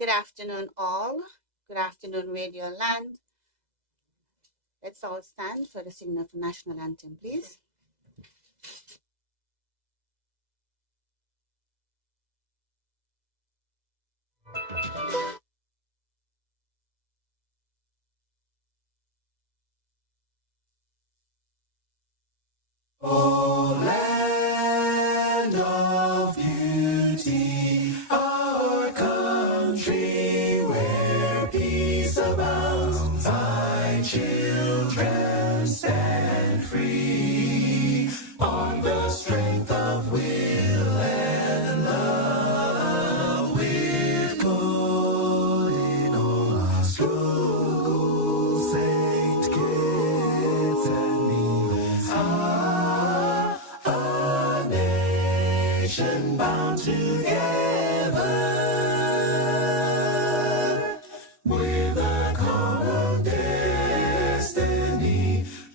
Good afternoon, all. Good afternoon, Radio Land. Let's all stand for the singing of the national anthem, please. O land of beauty, our country where peace abounds, thy children stand free on the strength of will and love, with good in all our struggles, Saint Kitts and Nevis. A nation bound together with a common destiny.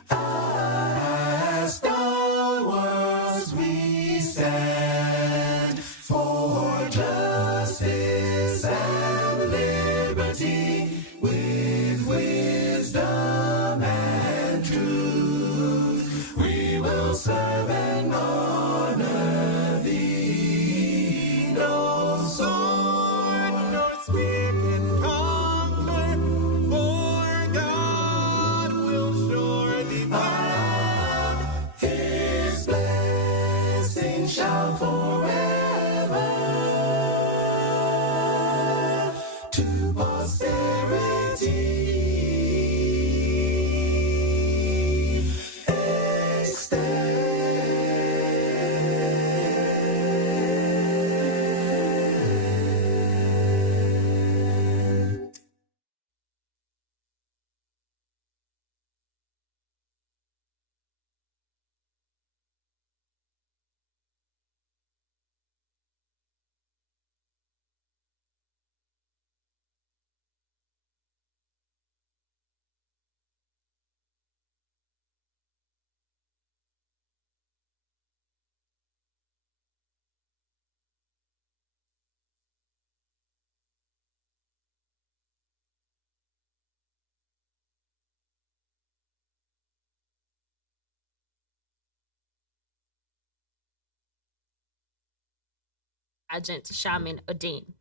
As stalwarts we stand for justice and liberty, with wisdom and truth. We will serve and honor thee. No sword nor spear can conquer, for God will surely find. His blessing shall forever to posterity extend. Agent Shamin Odin.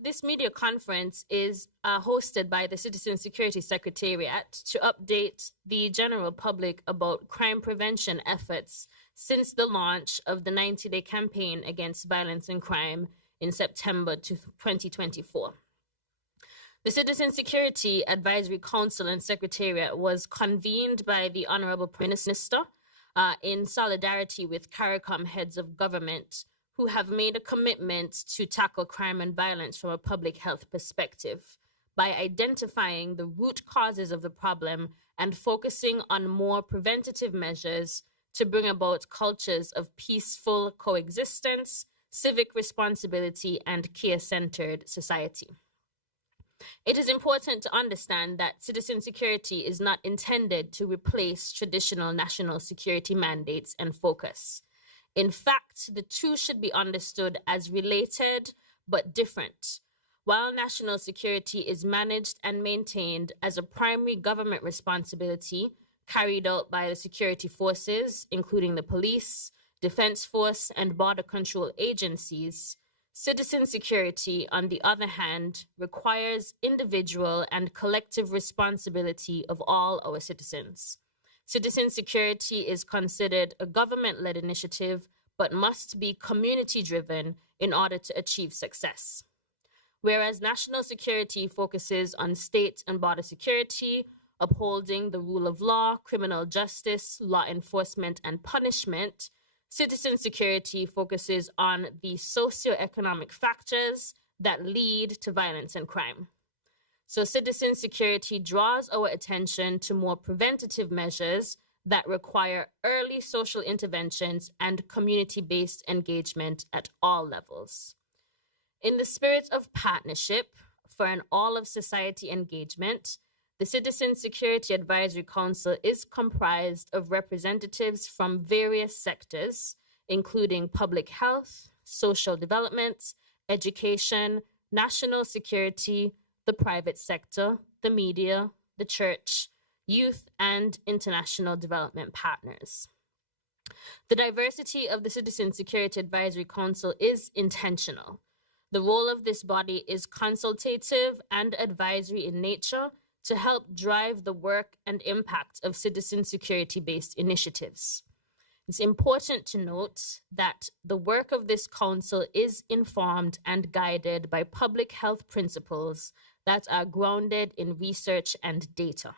This media conference is hosted by the Citizen Security Secretariat to update the general public about crime prevention efforts since the launch of the 90-day campaign against violence and crime in September 2024. The Citizen Security Advisory Council and Secretariat was convened by the Honorable Prime Minister in solidarity with CARICOM heads of government who have made a commitment to tackle crime and violence from a public health perspective by identifying the root causes of the problem and focusing on more preventative measures to bring about cultures of peaceful coexistence, civic responsibility, and care-centered society. It is important to understand that citizen security is not intended to replace traditional national security mandates and focus. In fact, the two should be understood as related but different. While national security is managed and maintained as a primary government responsibility carried out by the security forces, including the police, defense force, and border control agencies, citizen security, on the other hand, requires individual and collective responsibility of all our citizens. Citizen security is considered a government-led initiative, but must be community-driven in order to achieve success. Whereas national security focuses on state and border security, upholding the rule of law, criminal justice, law enforcement, and punishment, citizen security focuses on the socioeconomic factors that lead to violence and crime. So citizen security draws our attention to more preventative measures that require early social interventions and community-based engagement at all levels. In the spirit of partnership for an all-of-society engagement, the Citizen Security Advisory Council is comprised of representatives from various sectors, including public health, social development, education, national security, the private sector, the media, the church, youth, and international development partners. The diversity of the Citizen Security Advisory Council is intentional. The role of this body is consultative and advisory in nature to help drive the work and impact of citizen security-based initiatives. It's important to note that the work of this council is informed and guided by public health principles that are grounded in research and data.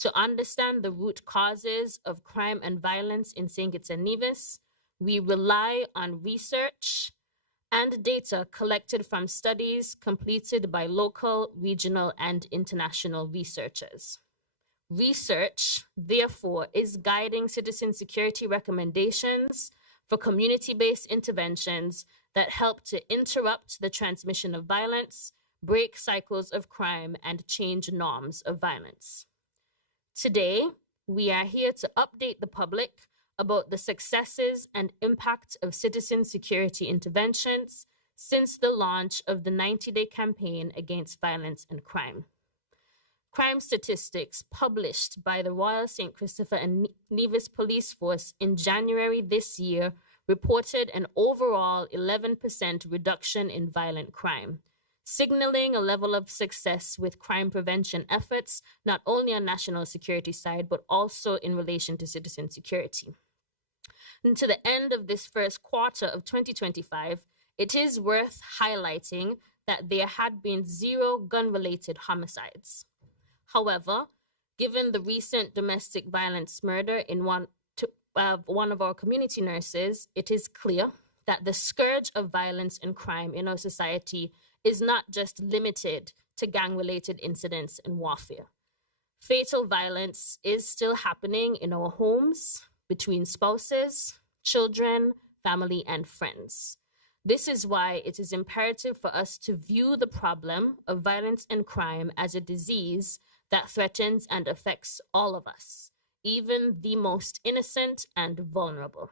To understand the root causes of crime and violence in St. Kitts and Nevis, we rely on research and data collected from studies completed by local, regional, and international researchers. Research, therefore, is guiding citizen security recommendations for community-based interventions that help to interrupt the transmission of violence, break cycles of crime, and change norms of violence. Today, we are here to update the public about the successes and impact of citizen security interventions since the launch of the 90-day campaign against violence and crime. Crime statistics published by the Royal St. Christopher and Nevis Police Force in January this year reported an overall 11% reduction in violent crime, signaling a level of success with crime prevention efforts, not only on national security side, but also in relation to citizen security. And to the end of this first quarter of 2025, it is worth highlighting that there had been 0 gun-related homicides. However, given the recent domestic violence murder in one of our community nurses, it is clear that the scourge of violence and crime in our society is not just limited to gang-related incidents and warfare. Fatal violence is still happening in our homes, between spouses, children, family, and friends. This is why it is imperative for us to view the problem of violence and crime as a disease that threatens and affects all of us, even the most innocent and vulnerable.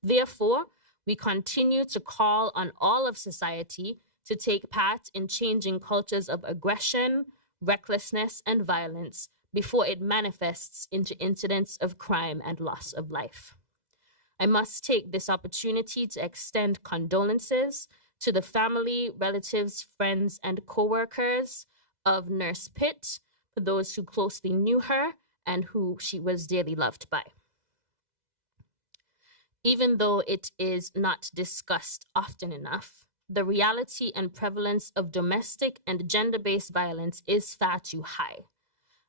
Therefore, we continue to call on all of society to take part in changing cultures of aggression, recklessness, and violence before it manifests into incidents of crime and loss of life. I must take this opportunity to extend condolences to the family, relatives, friends, and co-workers of Nurse Pitt, for those who closely knew her and who she was dearly loved by. Even though it is not discussed often enough, the reality and prevalence of domestic and gender-based violence is far too high.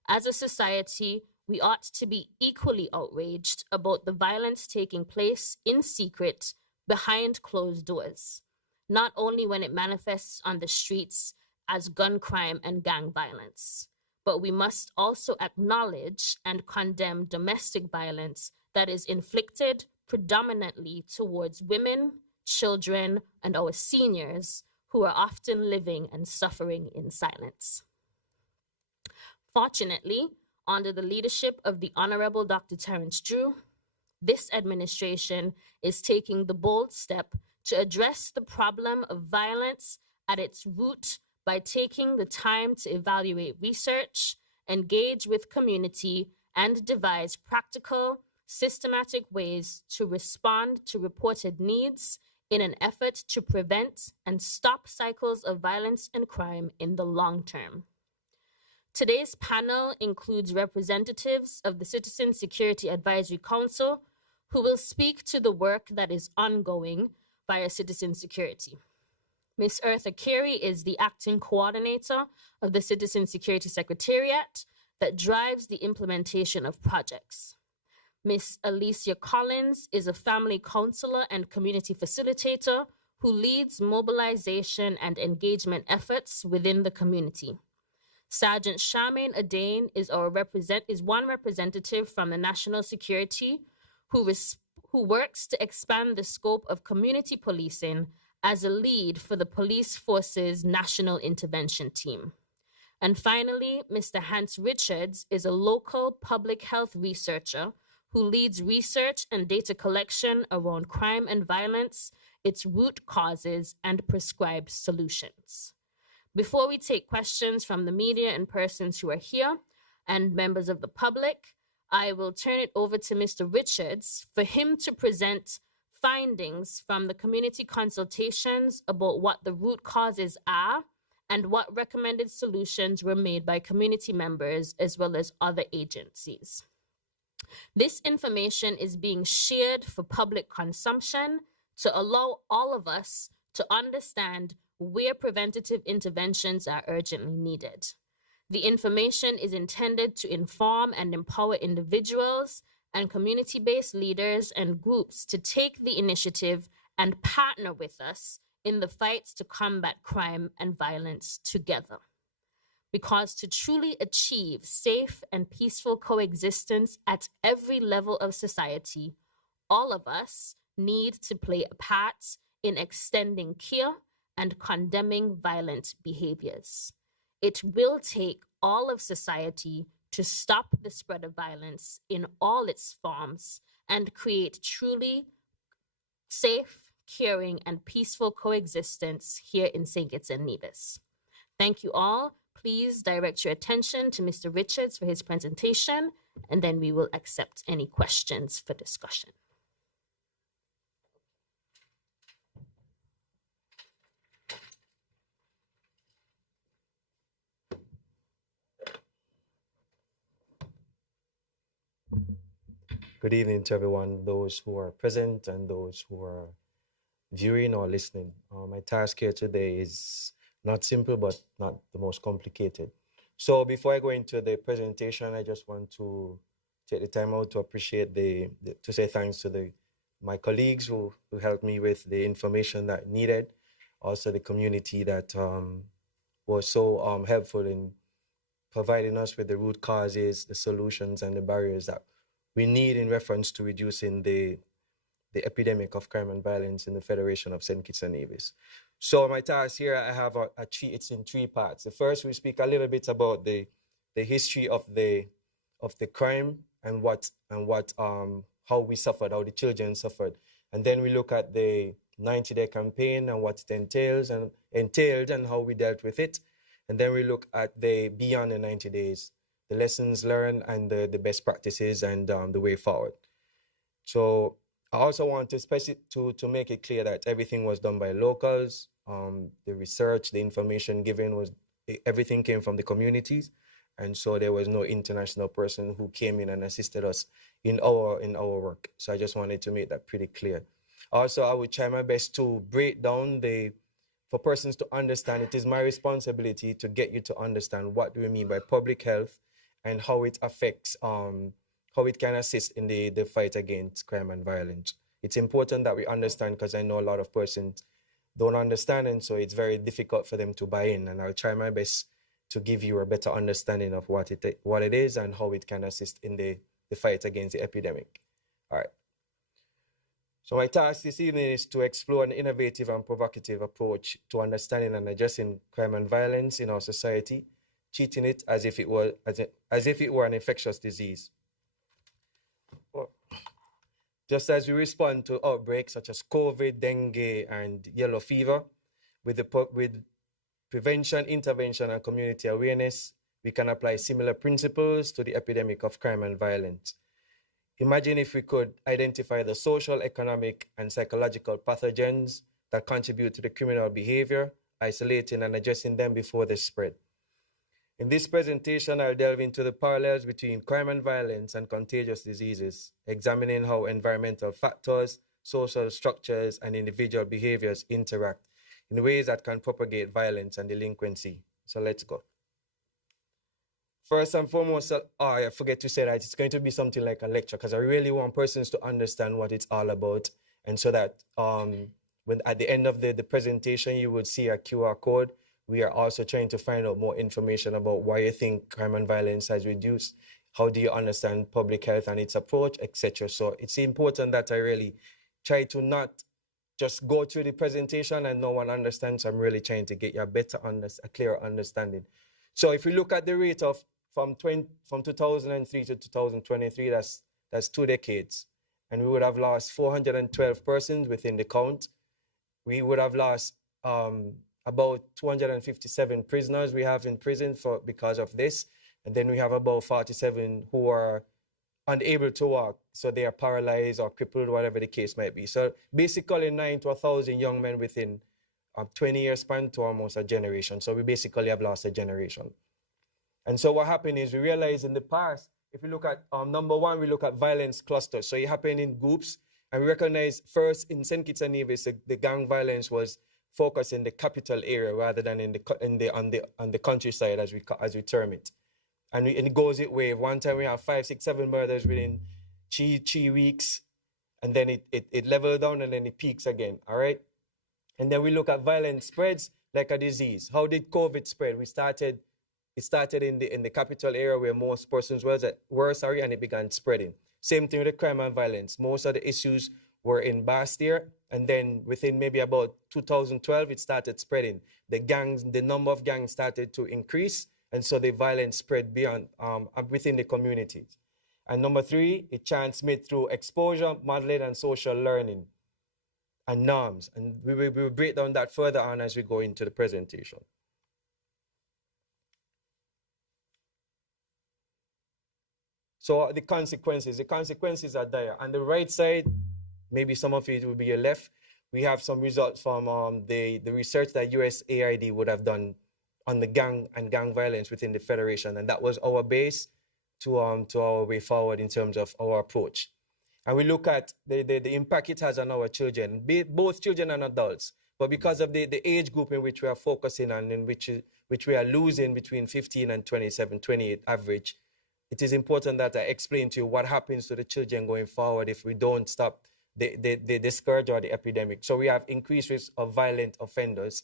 As a society, we ought to be equally outraged about the violence taking place in secret behind closed doors, not only when it manifests on the streets as gun crime and gang violence, but we must also acknowledge and condemn domestic violence that is inflicted predominantly towards women, children, and our seniors who are often living and suffering in silence. Fortunately, under the leadership of the Honorable Dr. Terence Drew, this administration is taking the bold step to address the problem of violence at its root by taking the time to evaluate research, engage with community, and devise practical, systematic ways to respond to reported needs in an effort to prevent and stop cycles of violence and crime in the long term. Today's panel includes representatives of the Citizen Security Advisory Council who will speak to the work that is ongoing via citizen security. Ms. Eartha Carey is the acting coordinator of the Citizen Security Secretariat that drives the implementation of projects. Ms. Alicia Collins is a family counselor and community facilitator who leads mobilization and engagement efforts within the community. Sergeant Charmaine Adane is one representative from the National Security who works to expand the scope of community policing as a lead for the police force's National Intervention Team. And finally, Mr. Hans Richards is a local public health researcher who leads research and data collection around crime and violence its root causes, and prescribe solutions. Before we take questions from the media and persons who are here and members of the public, I will turn it over to Mr. Richards for him to present findings from the community consultations about what the root causes are and what recommended solutions were made by community members as well as other agencies. This information is being shared for public consumption to allow all of us to understand where preventative interventions are urgently needed. The information is intended to inform and empower individuals and community-based leaders and groups to take the initiative and partner with us in the fights to combat crime and violence together. Because to truly achieve safe and peaceful coexistence at every level of society, all of us need to play a part in extending care and condemning violent behaviors. It will take all of society to stop the spread of violence in all its forms and create truly safe, caring, and peaceful coexistence here in St. Kitts and Nevis. Thank you all. Please direct your attention to Mr. Richards for his presentation, and then we will accept any questions for discussion. Good evening to everyone, those who are present and those who are viewing or listening. My task here today is not simple, but not the most complicated. So before I go into the presentation, I just want to take the time out to appreciate to say thanks to my colleagues who helped me with the information that needed. Also the community that was so helpful in providing us with the root causes, the solutions, and the barriers that we need in reference to reducing the epidemic of crime and violence in the Federation of St. Kitts and Nevis. So my task here, I have it's in three parts. The first, we speak a little bit about the history of the crime and how we suffered, how the children suffered. And then we look at the 90-day campaign and what it entailed and how we dealt with it. And then we look at the beyond the 90 days, the lessons learned and the best practices and the way forward. So I also want to make it clear that everything was done by locals. The research, the information given everything came from the communities. And so there was no international person who came in and assisted us in our work. So I just wanted to make that pretty clear. Also, I would try my best to break down for persons to understand. It is my responsibility to get you to understand what do we mean by public health and how it affects, how it can assist in the fight against crime and violence. It's important that we understand, because I know a lot of persons don't understand, and so it's very difficult for them to buy in. And I'll try my best to give you a better understanding of what it is and how it can assist in the fight against the epidemic. All right. So my task this evening is to explore an innovative and provocative approach to understanding and addressing crime and violence in our society, treating it as if it were an infectious disease. Just as we respond to outbreaks such as COVID, dengue, and yellow fever, with prevention, intervention, and community awareness, we can apply similar principles to the epidemic of crime and violence. Imagine if we could identify the social, economic, and psychological pathogens that contribute to the criminal behavior, isolating and addressing them before they spread. In this presentation, I'll delve into the parallels between crime and violence and contagious diseases, examining how environmental factors, social structures, and individual behaviors interact in ways that can propagate violence and delinquency. So let's go. First and foremost, I forget to say that it's going to be something like a lecture, because I really want persons to understand what it's all about. And so that when at the end of the presentation, you would see a QR code. We are also trying to find out more information about why you think crime and violence has reduced. How do you understand public health and its approach, etc. So it's important that I really try to not just go through the presentation and no one understands. I'm really trying to get you a clearer understanding. So if we look at the rate of from 2003 to 2023, that's 2 decades. And we would have lost 412 persons within the count. we would have lost about 257 prisoners we have in prison because of this. And then we have about 47 who are unable to walk, so they are paralyzed or crippled, whatever the case might be. So basically 9 to 1,000 young men within a 20-year span to almost a generation. So we basically have lost a generation. And so what happened is we realized in the past, if we look at number one, we look at violence clusters. So it happened in groups, and we recognize first in St. Kitts and Nevis, the gang violence was focused in the capital area rather than on the countryside, as we term it. And it goes it way. One time we have 5, 6, 7 murders within 3 weeks, and then it levels down and then it peaks again. All right. And then we look at violence spreads like a disease. How did COVID spread? It started in the capital area where most persons were, and it began spreading. Same thing with the crime and violence. Most of the issues were in Bastille, and then within maybe about 2012, it started spreading. The number of gangs started to increase, and so the violence spread beyond, within the communities. And number three, it transmits through exposure, modeling, and social learning and norms. And we will break down that further on as we go into the presentation. So the consequences are dire. On the right side, maybe some of it will be your left. We have some results from the research that USAID would have done on the gang and gang violence within the Federation. And that was our base to our way forward in terms of our approach. And we look at the impact it has on our children, both children and adults. But because of the age group in which we are focusing on, in which we are losing between 15 and 27, 28 average, it is important that I explain to you what happens to the children going forward if we don't stop the scourge or the epidemic. So we have increased risk of violent offenders.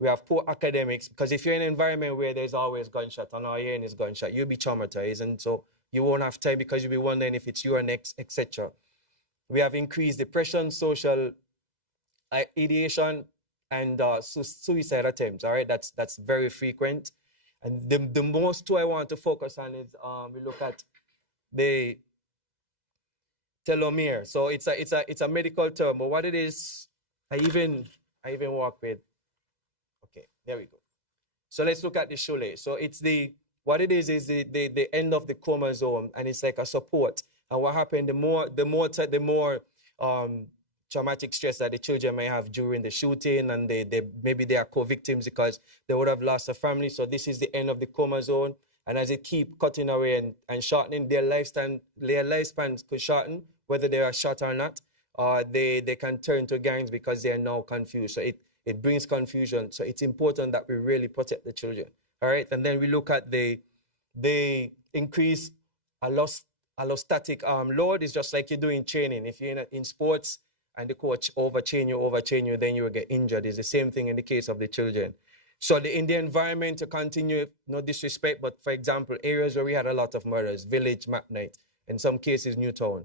We have poor academics, because if you're in an environment where there's always gunshot and all you're hearing is gunshot, you'll be traumatized. And so you won't have time because you'll be wondering if it's your next, etc. We have increased depression, social ideation, and suicide attempts. All right, that's very frequent. And the most two I want to focus on is we look at the telomere. So it's a medical term, but what it is, I even work with. Okay, there we go. So let's look at the shoelace. So it's what it is the end of the chromosome, and it's like a support. And what happened, the more traumatic stress that the children may have during the shooting, and maybe they are co-victims because they would have lost a family. So this is the end of the chromosome, and as it keep cutting away and shortening, their lifespans could shorten, whether they are shot or not, or they can turn to gangs because they are now confused. So it brings confusion. So it's important that we really protect the children. All right, and then we look at the increase allostatic load. Is just like you do in training. If you're in sports and the coach overtrain you, then you will get injured. It's the same thing in the case of the children. So in the environment, to continue, no disrespect, but for example, areas where we had a lot of murders, Village, McKnight, in some cases Newtown,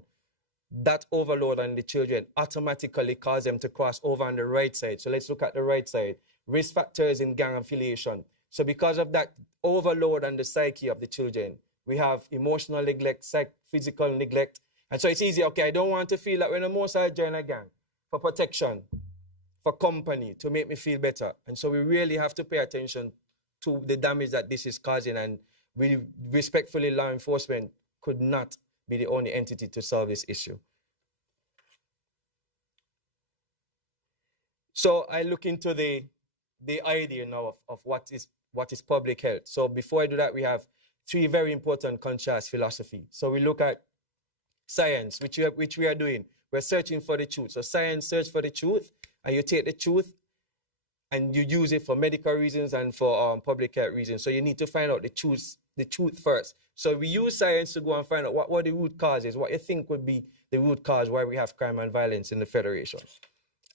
that overload on the children automatically cause them to cross over on the right side. So let's look at the right side. Risk factors in gang affiliation. So because of that overload on the psyche of the children, we have emotional neglect, physical neglect. And so it's easy, okay, I don't want to feel that when I'm outside join a gang for protection, for company, to make me feel better. And so we really have to pay attention to the damage that this is causing. And we respectfully, law enforcement could not be the only entity to solve this issue. So I look into the idea now of what is public health. So before I do that, we have 3 very important contrast philosophy. So we look at science, which we are doing. We're searching for the truth. So science search for the truth, and you take the truth and you use it for medical reasons and for public health reasons. So you need to find out the truth first. So we use science to go and find out what the root cause is, what you think would be the root cause why we have crime and violence in the Federation.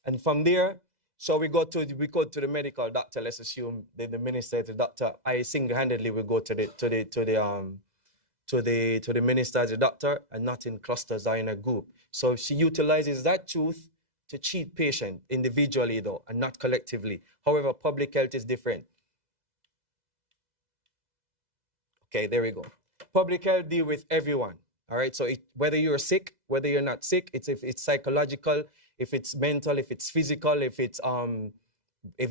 And from there, so we go to the medical doctor. Let's assume the minister, the doctor. I single-handedly will go to the minister as a doctor, and not in clusters or in a group. So she utilizes that truth to treat patient individually though, and not collectively. However, public health is different. Okay, there we go. Public health deal with everyone. All right, so whether you're sick, whether you're not sick, it's psychological, if it's mental, if it's physical, if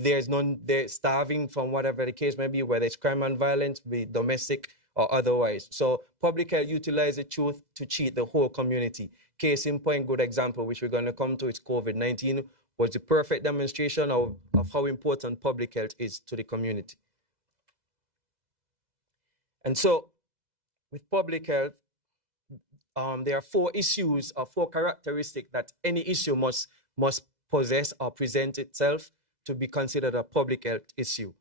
there's none, they're starving from whatever the case may be, whether it's crime and violence, be it domestic or otherwise. So public health utilizes the truth to cheat the whole community. Case in point, good example, which we're going to come to, it's COVID-19, was the perfect demonstration of how important public health is to the community. And so with public health, there are 4 issues or 4 characteristics that any issue must possess or present itself to be considered a public health issue.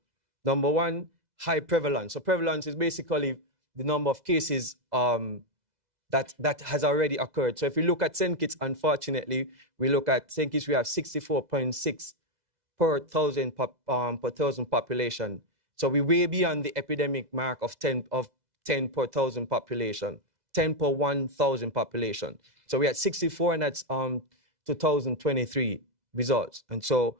Number 1, high prevalence. So prevalence is basically the number of cases that has already occurred. So if we look at St. Kitts, unfortunately, we look at St. Kitts, we have 64.6 per thousand population. So we're way beyond the epidemic mark of 10 per thousand population, 10 per 1,000 population. So we had 64, and that's 2023 results. And so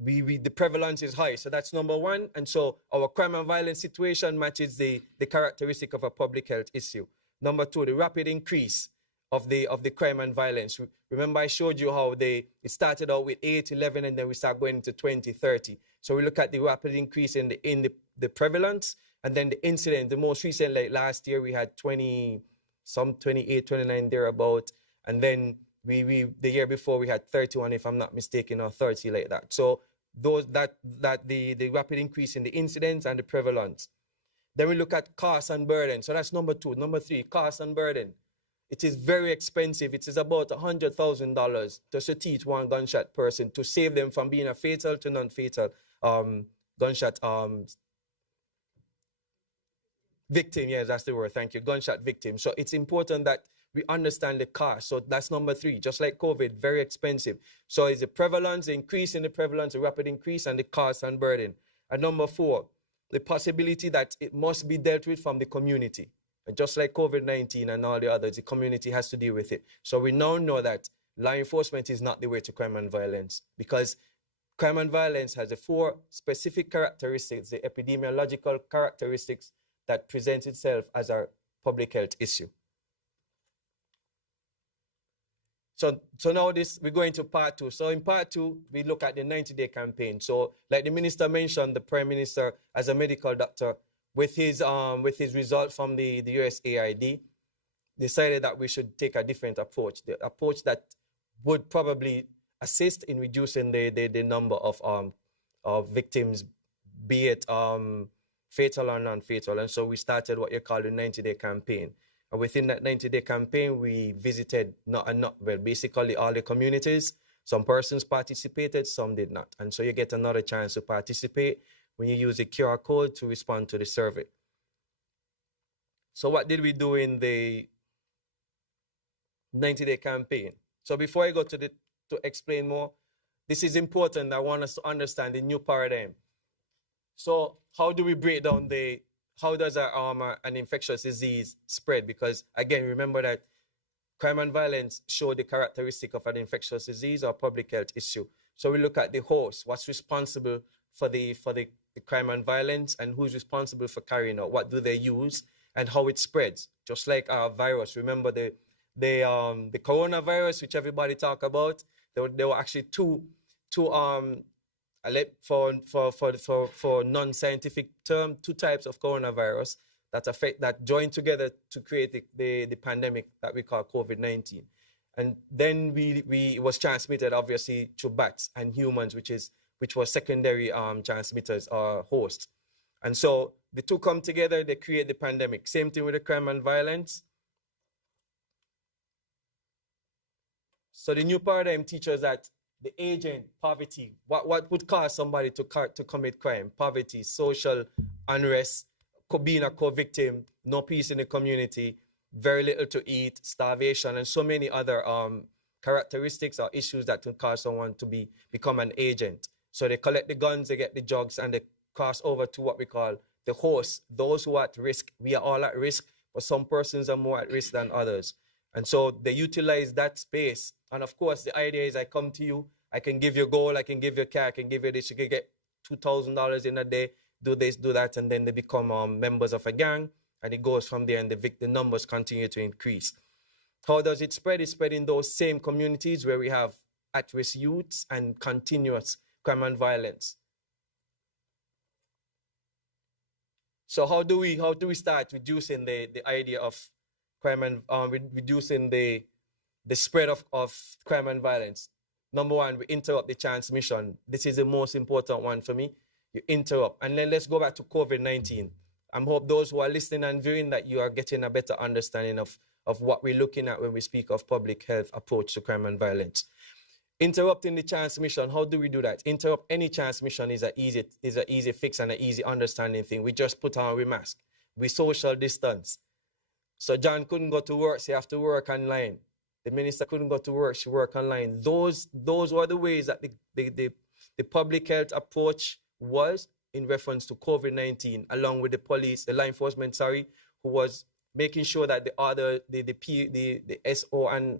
the prevalence is high. So that's number 1. And so our crime and violence situation matches the characteristic of a public health issue. Number 2, the rapid increase of the crime and violence. Remember, I showed you how it started out with 8, 11, and then we start going into 20, 30. So we look at the rapid increase in the prevalence, and then the incident. The most recent, like last year, we had 28, 29 thereabout, and then the year before we had 31, if I'm not mistaken, or 30 like that. So the rapid increase in the incidents and the prevalence. Then we look at cost and burden. So that's number 2. Number 3, cost and burden. It is very expensive. It is about $100,000 just to teach one gunshot person to save them from being a fatal to non-fatal gunshot victim. Yes, that's the word. Thank you. Gunshot victim. So it's important that we understand the cost. So that's number 3. Just like COVID, very expensive. So it's the prevalence, the increase in the prevalence, the rapid increase, and the cost and burden. And number 4, the possibility that it must be dealt with from the community. And just like COVID-19 and all the others, the community has to deal with it. So we now know that law enforcement is not the way to crime and violence, because crime and violence has the 4 specific characteristics, the epidemiological characteristics that present itself as a public health issue. So now we're going to part 2. So in part 2, we look at the 90-day campaign. So like the minister mentioned, the Prime Minister, as a medical doctor, with his result from the USAID, decided that we should take a different approach, the approach that would probably assist in reducing the number of victims, be it fatal or non-fatal. And so we started what you call the 90-day campaign. And within that 90-day campaign, we visited basically all the communities. Some persons participated, some did not. And so you get another chance to participate when you use the QR code to respond to the survey. So what did we do in the 90-day campaign? So before I go to explain more, this is important. I want us to understand the new paradigm. So how do we break down how does an infectious disease spread? Because again, remember that crime and violence show the characteristic of an infectious disease or public health issue. So we look at the host, what's responsible for the crime and violence, and who's responsible for carrying out, what do they use, and how it spreads. Just like our virus, remember the coronavirus, which everybody talk about. There were actually two for non-scientific term, 2 types of coronavirus that join together to create the pandemic that we call COVID-19. And then it was transmitted obviously to bats and humans, which was secondary transmitters or hosts. And so the 2 come together, they create the pandemic. Same thing with the crime and violence. So the new paradigm teaches that the agent, poverty, what would cause somebody to commit crime? Poverty, social unrest, being a co-victim, no peace in the community, very little to eat, starvation, and so many other characteristics or issues that can cause someone to become an agent. So they collect the guns, they get the drugs, and they cross over to what we call the host, those who are at risk. We are all at risk, but some persons are more at risk than others. And so they utilize that space. And of course, the idea is I come to you, I can give you gold, I can give you a car, I can give you this, you can get $2,000 in a day, do this, do that, and then they become members of a gang, and it goes from there, and the numbers continue to increase. How does it spread? It spread in those same communities where we have at-risk youths and continuous crime and violence. So how do we start reducing the idea of crime and reducing the spread of crime and violence? Number one, we interrupt the transmission. This is the most important one for me. You interrupt. And then let's go back to COVID-19. I hope those who are listening and viewing that you are getting a better understanding of what we're looking at when we speak of public health approach to crime and violence. Interrupting the transmission, how do we do that? Interrupt any transmission is an easy fix and an easy understanding thing. We just put on a mask. We social distance. So John couldn't go to work, so you have to work online. The minister couldn't go to work, she worked online. Those were the ways that the public health approach was in reference to COVID-19, along with the police, the law enforcement, who was making sure that the SO and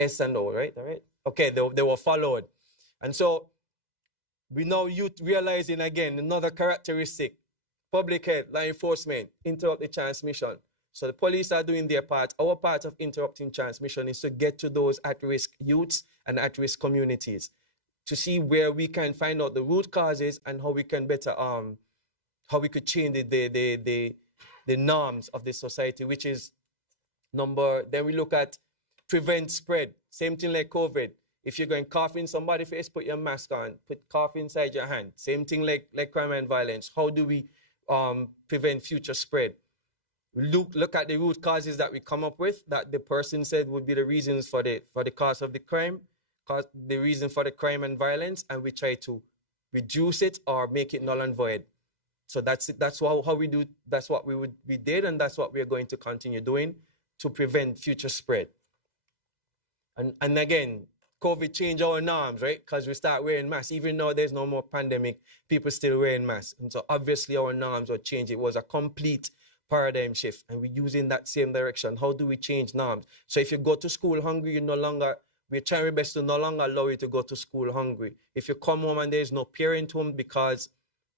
S and O, right? All right. Okay, they were followed. And so we now realizing again another characteristic, public health, law enforcement, interrupt the transmission. So the police are doing their part. Our part of interrupting transmission is to get to those at-risk youths and at-risk communities to see where we can find out the root causes and how we can better, how we could change the norms of the society, which is then we look at prevent spread. Same thing like COVID. If you're going cough in somebody's face, put your mask on, put cough inside your hand. Same thing like crime and violence. How do we prevent future spread? Look at the root causes that we come up with that the person said would be the reasons for the cause of the crime, the reason for the crime and violence, and we try to reduce it or make it null and void. So that's it. That's how we do. That's what we did, and that's what we are going to continue doing to prevent future spread. And again, COVID changed our norms, right? Because we start wearing masks. Even though there's no more pandemic, people still wearing masks. And so obviously our norms were changed. It was a complete paradigm shift, and we're using that same direction. How do we change norms? So if you go to school hungry, we're trying our best to no longer allow you to go to school hungry. If you come home and there's no parent home because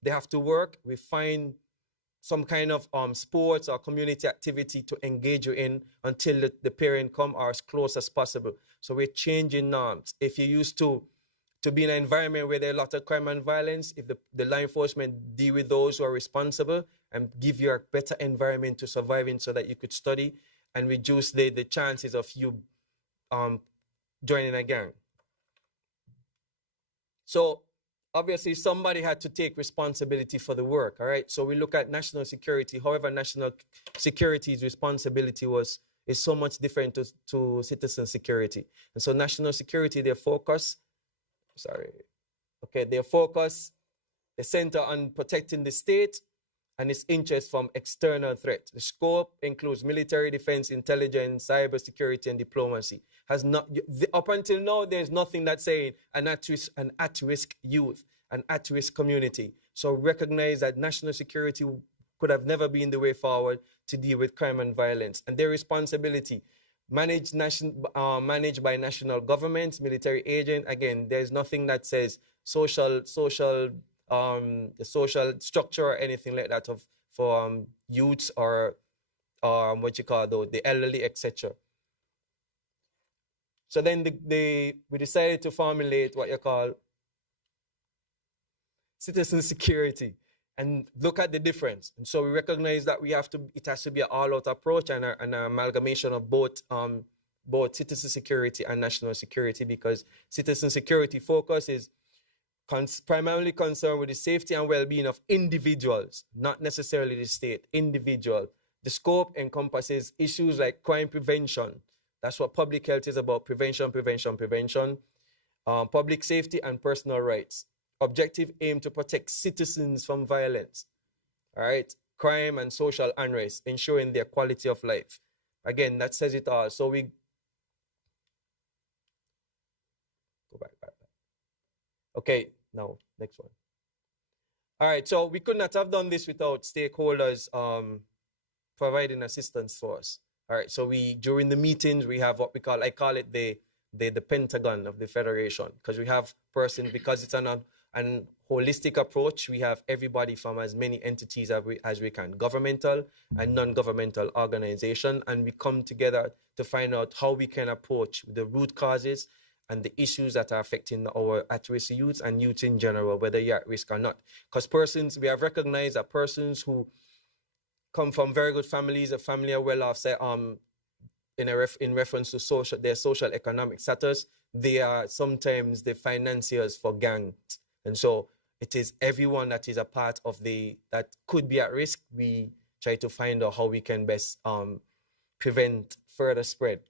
they have to work, we find some kind of sports or community activity to engage you in until the parent come or as close as possible. So we're changing norms. If you used to be in an environment where there's a lot of crime and violence, if the law enforcement deal with those who are responsible and give you a better environment to survive in so that you could study and reduce the chances of you joining a gang. So obviously somebody had to take responsibility for the work, all right? So we look at national security. However, national security's responsibility is so much different to citizen security. And so national security, their focus, the center on protecting the state and its interests from external threats. The scope includes military defense, intelligence, cybersecurity, and diplomacy. Up until now, there's nothing that's saying an at-risk youth, an at-risk community. So recognize that national security could have never been the way forward to deal with crime and violence. And their responsibility, managed by national governments, military agents. Again, there's nothing that says social structure or anything like that for youths or the elderly, etc. So then we decided to formulate what you call citizen security and look at the difference. And so we recognize that it has to be an all-out approach and an amalgamation of both citizen security and national security, because citizen security focus is primarily concerned with the safety and well-being of individuals, not necessarily the state, individual. The scope encompasses issues like crime prevention. That's what public health is about, prevention, public safety and personal rights. Objective aim to protect citizens from violence, all right? Crime and social unrest, ensuring their quality of life. Again, that says it all. So we go back. Okay, now, next one. All right, so we could not have done this without stakeholders providing assistance for us. All right, so during the meetings, we have what I call it the Pentagon of the Federation, because we have because it's an holistic approach, we have everybody from as many entities as we can, governmental and non-governmental organization, and we come together to find out how we can approach the root causes and the issues that are affecting our at-risk youths and youth in general, whether you're at risk or not. Because we have recognized that persons who come from very good families, a family are well off, say, in reference to their social economic status, they are sometimes the financiers for gangs. And so it is everyone that is a part of that could be at risk. We try to find out how we can best prevent further spread.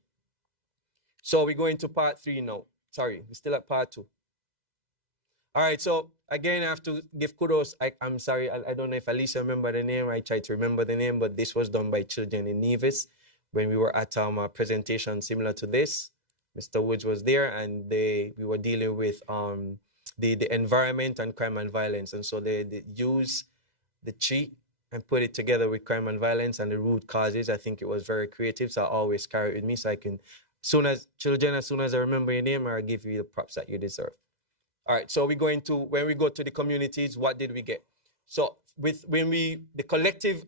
So we're going to part 3 now. Sorry, we're still at part 2. All right, so again, I have to give kudos. I'm sorry, I don't know if Alicia remember the name. I tried to remember the name, but this was done by children in Nevis when we were at a presentation similar to this. Mr. Woods was there, and we were dealing with the environment and crime and violence. And so they use the tree and put it together with crime and violence and the root causes. I think it was very creative, so I always carry it with me so I can, as soon as I remember your name, I'll give you the props that you deserve. All right, so when we go to the communities, what did we get? So the collective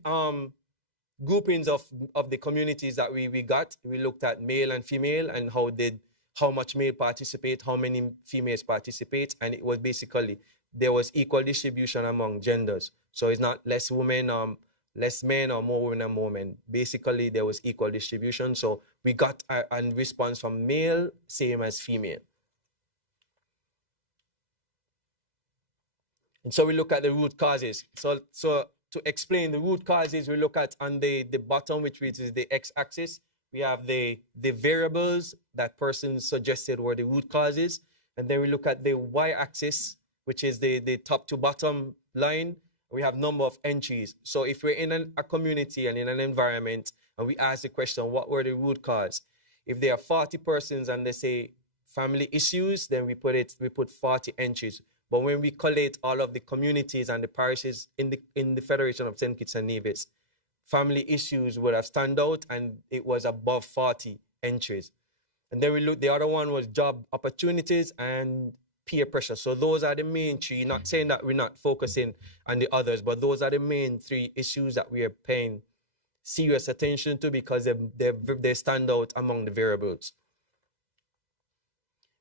groupings of the communities that we got, we looked at male and female and how much male participate, how many females participate, and it was basically, there was equal distribution among genders. So it's not less women, less men, or more women and more men. Basically, there was equal distribution. So we got a response from male, same as female. And so we look at the root causes. So to explain the root causes, we look at on the bottom, which is the x-axis, we have the variables that person suggested were the root causes. And then we look at the y-axis, which is the top to bottom line. We have number of entries. So if we're in a community and in an environment, and we ask the question, what were the root cause? If there are 40 persons and they say family issues, then we put 40 entries. But when we collate all of the communities and the parishes in the Federation of St. Kitts and Nevis, family issues would have stand out, and it was above 40 entries. And then we look, the other one was job opportunities and peer pressure. So those are the main 3, not saying that we're not focusing on the others, but those are the main 3 issues that we are paying serious attention to because they stand out among the variables.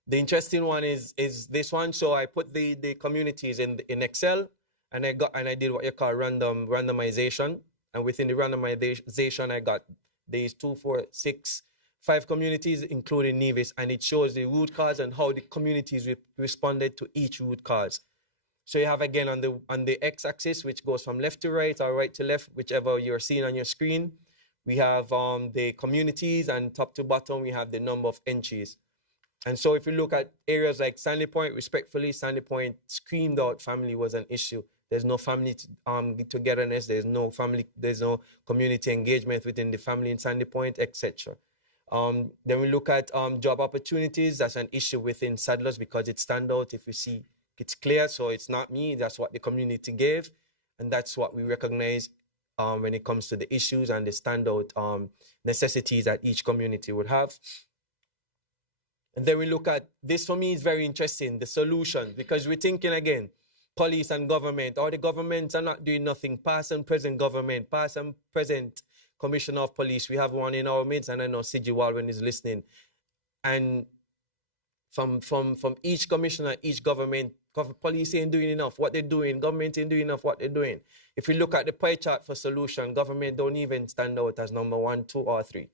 The interesting one is this one. So I put the communities in Excel, and I did what you call randomization. And within the randomization, I got these 2, 4, 6, 5 communities, including Nevis, and it shows the root cause and how the communities responded to each root cause. So you have again on the x-axis, which goes from left to right or right to left, whichever you're seeing on your screen. We have the communities, and top to bottom, we have the number of entries. And so if you look at areas like Sandy Point, respectfully, Sandy Point screamed out family was an issue. There's no family togetherness, there's no community engagement within the family in Sandy Point, etc. Then we look at job opportunities. That's an issue within Saddlers because it stands out. If you see, it's clear, so it's not me, that's what the community gave. And that's what we recognize when it comes to the issues and the standout necessities that each community would have. And then we look at, this for me is very interesting, the solution, because we're thinking again, police and government, or the governments are not doing nothing, past and present government, past and present commissioner of police. We have one in our midst, and I know CG Walwyn is listening. And from each commissioner, each government, police ain't doing enough, what they're doing, government ain't doing enough, what they're doing. If we look at the pie chart for solution, government don't even stand out as number 1, 2, or 3,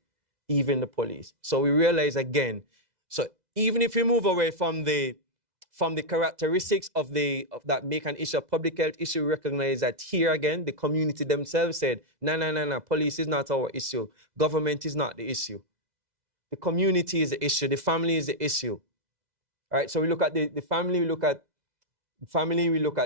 even the police. So we realize again, so even if we move away from the characteristics of that make an issue a public health issue, we recognize that here again, the community themselves said, no, police is not our issue. Government is not the issue. The community is the issue. The family is the issue. All right, so we look at the family, we look at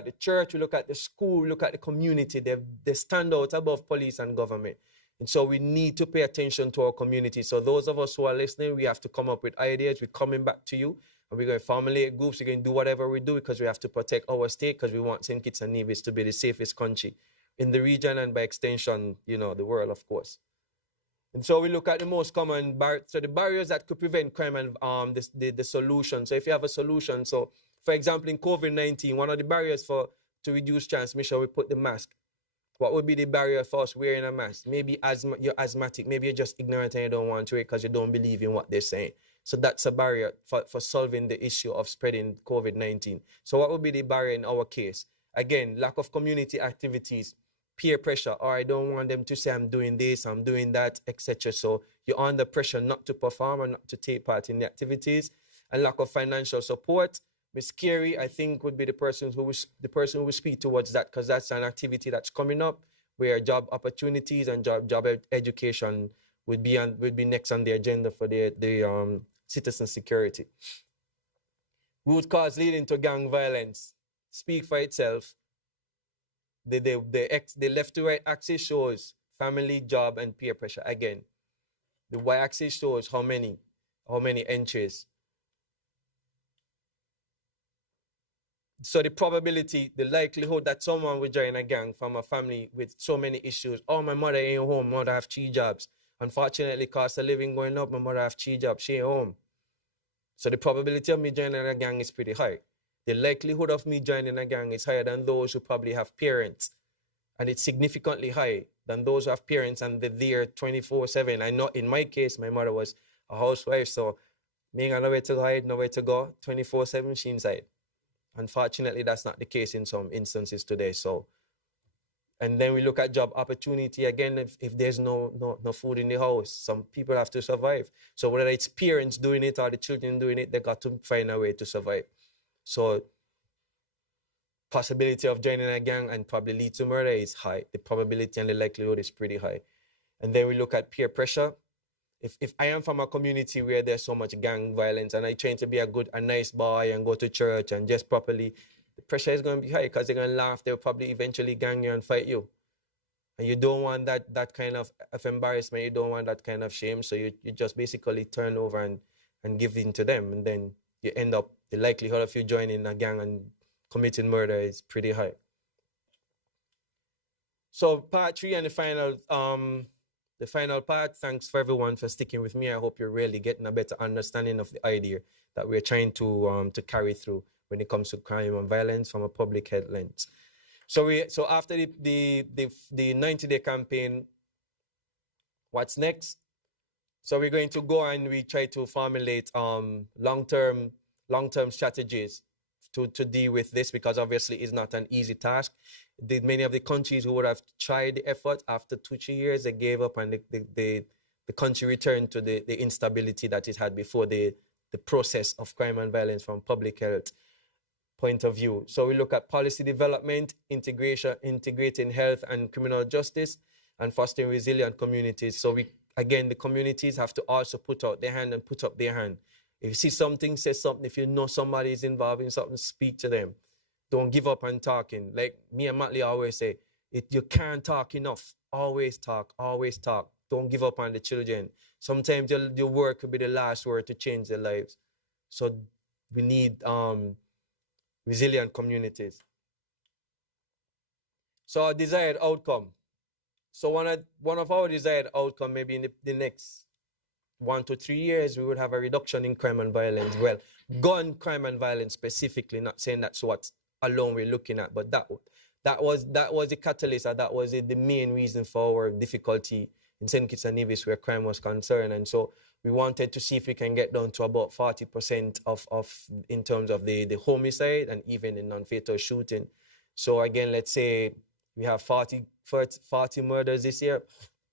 the church, we look at the school, we look at the community. They stand out above police and government. And so we need to pay attention to our community. So those of us who are listening, we have to come up with ideas. We're coming back to you. And we're going to formulate groups. We're going to do whatever we do because we have to protect our state, because we want St. Kitts and Nevis to be the safest country in the region and by extension, the world, of course. And so we look at the most common the barriers that could prevent crime and the solution. So if you have a solution, so for example, in COVID-19, one of the barriers to reduce transmission, we put the mask. What would be the barrier for us wearing a mask? Maybe you're asthmatic, maybe you're just ignorant and you don't want to wear because you don't believe in what they're saying. So that's a barrier for solving the issue of spreading COVID-19. So what would be the barrier in our case? Again, lack of community activities, peer pressure, or I don't want them to say I'm doing this, I'm doing that, etc. So you're under pressure not to perform or not to take part in the activities, and lack of financial support. Miss Carey, I think, would be the person who will speak towards that, because that's an activity that's coming up where job opportunities and job education would be next on the agenda for the citizen security. Root cause leading to gang violence speak for itself. The left to right axis shows family, job, and peer pressure. Again, the y axis shows how many entries. So the probability, the likelihood that someone will join a gang from a family with so many issues. Oh, my mother ain't home, mother have 3 jobs. Unfortunately, cost of living going up, my mother have 3 jobs, she ain't home. So the probability of me joining a gang is pretty high. The likelihood of me joining a gang is higher than those who probably have parents. And it's significantly high than those who have parents and they're there 24/7. I know in my case, my mother was a housewife, so me ain't nowhere to hide, nowhere to go, 24/7 she inside. Unfortunately, that's not the case in some instances today. So, and then we look at job opportunity again. If there's no food in the house, some people have to survive. So whether it's parents doing it or the children doing it, they got to find a way to survive. So possibility of joining a gang and probably lead to murder is high. The probability and the likelihood is pretty high. And then we look at peer pressure. If I am from a community where there's so much gang violence and I train to be a nice boy and go to church and just properly, the pressure is going to be high because they're going to laugh. They'll probably eventually gang you and fight you. And you don't want that kind of embarrassment. You don't want that kind of shame. So you just basically turn over and give in to them. And then you end up, the likelihood of you joining a gang and committing murder is pretty high. So part 3 and the final part, thanks for everyone for sticking with me. I hope you're really getting a better understanding of the idea that we're trying to carry through when it comes to crime and violence from a public health lens. So after the 90-day campaign, what's next? So we're going to go and we try to formulate long-term strategies to deal with this, because obviously it's not an easy task. Many of the countries who would have tried the effort after 2-3 years, they gave up and the country returned to the instability that it had before the process of crime and violence from public health point of view. So we look at policy development, integrating health and criminal justice, and fostering resilient communities. So the communities have to also put out their hand and put up their hand. If you see something, say something. If you know somebody is involved in something, speak to them. Don't give up on talking. Like me and Matley always say, you can't talk enough. Always talk, always talk. Don't give up on the children. Sometimes your word could be the last word to change their lives. So we need resilient communities. So our desired outcome. So one of our desired outcome, maybe in the next 1 to 3 years, we would have a reduction in crime and violence. Well, gun crime and violence specifically, not saying that's what alone we're looking at, but that was the catalyst, or that was the main reason for our difficulty in St. Kitts and Nevis where crime was concerned. And so we wanted to see if we can get down to about 40% of in terms of the homicide and even the non-fatal shooting. So again, let's say we have 40 murders this year.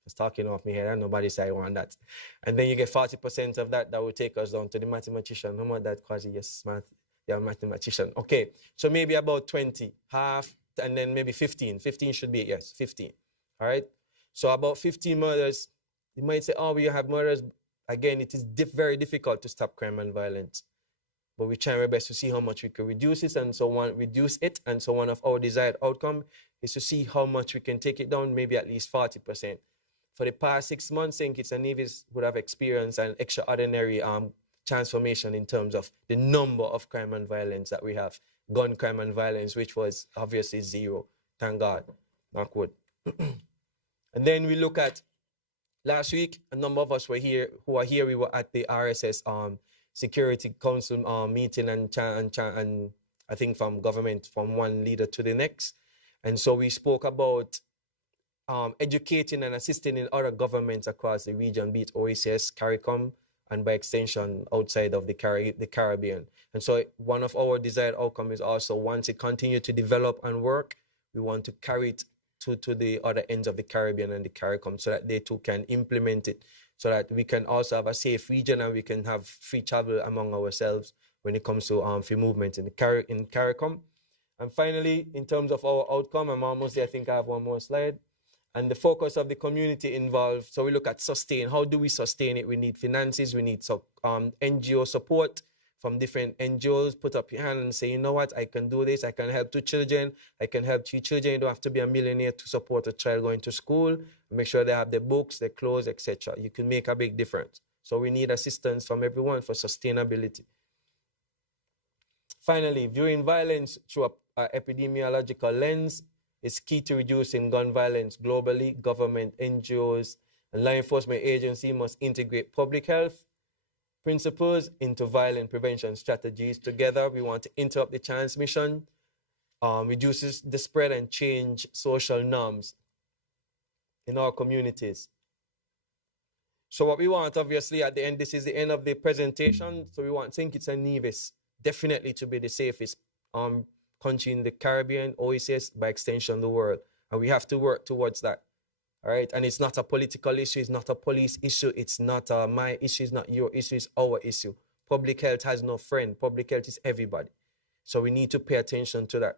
It's talking off my head, and nobody say I want that. And then you get 40% of that will take us down to the mathematician. How much that cause you're smart? You're a mathematician. Okay, so maybe about 20, half, and then maybe 15. 15 should be, yes, 15. All right? So about 15 murders. You might say, oh, we have murders. Again, it is very difficult to stop crime and violence. But we try our best to see how much we can reduce it, and so one of our desired outcome is to see how much we can take it down, maybe at least 40%. For the past 6 months, St. Kitts and Nevis would have experienced an extraordinary transformation in terms of the number of crime and violence that we have. Gun crime and violence, which was obviously 0. Thank God. Knock wood. And then we look at last week, a number of us were here. We were at the RSS Security Council meeting and I think from government, from one leader to the next. And so we spoke about educating and assisting in other governments across the region, be it OECS, CARICOM, and by extension outside of the Caribbean. And so one of our desired outcomes is also, once it continues to develop and work, we want to carry it to the other ends of the Caribbean and the CARICOM so that they too can implement it, so that we can also have a safe region and we can have free travel among ourselves when it comes to free movement in the CARICOM. And finally, in terms of our outcome, I'm almost there. I think I have one more slide. And the focus of the community involved, so we look at sustain. How do we sustain it? We need finances, we need NGO support from different NGOs. Put up your hand and say, you know what, I can do this. I can help 2 children. I can help 3 children. You don't have to be a millionaire to support a child going to school. Make sure they have their books, their clothes, etc. You can make a big difference. So we need assistance from everyone for sustainability. Finally, viewing violence through an epidemiological lens is key to reducing gun violence globally. Government, NGOs, and law enforcement agencies must integrate public health principles into violent prevention strategies. Together, we want to interrupt the transmission, reduces the spread, and change social norms in our communities. So what we want, obviously, at the end, this is the end of the presentation. So we want St. Kitts and Nevis definitely to be the safest country in the Caribbean, OECS, by extension, the world. And we have to work towards that. All right. And it's not a political issue. It's not a police issue. It's not my issue. It's not your issue. It's our issue. Public health has no friend. Public health is everybody. So we need to pay attention to that.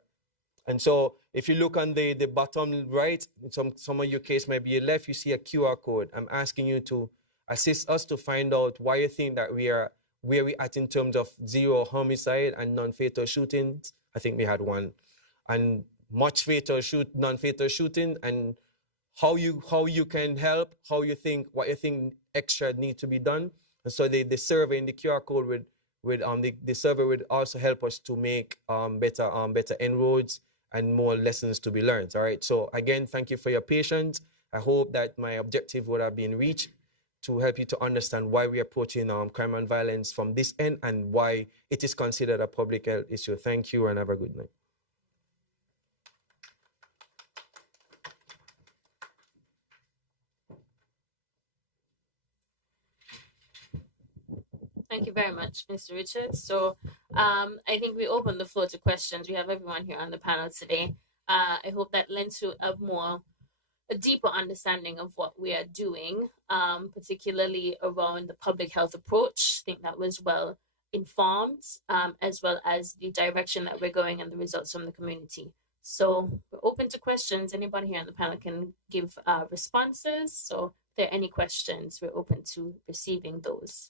And so if you look on the bottom right, some of your case might be your left, you see a QR code. I'm asking you to assist us to find out why you think that we are where we at in terms of 0 homicide and non-fatal shootings. I think we had 1. And much non-fatal shooting, and how you can help, what you think extra need to be done. And so the survey in the QR code the survey would also help us to make better inroads and more lessons to be learned. All right. So again, thank you for your patience. I hope that my objective would have been reached, to help you to understand why we are approaching crime and violence from this end and why it is considered a public health issue. Thank you and have a good night. Thank you very much, Mr. Richards. So I think we open the floor to questions. We have everyone here on the panel today. I hope that lends to a deeper understanding of what we are doing, particularly around the public health approach. I think that was well informed, as well as the direction that we're going and the results from the community. So we're open to questions. Anybody here on the panel can give responses. So if there are any questions, we're open to receiving those.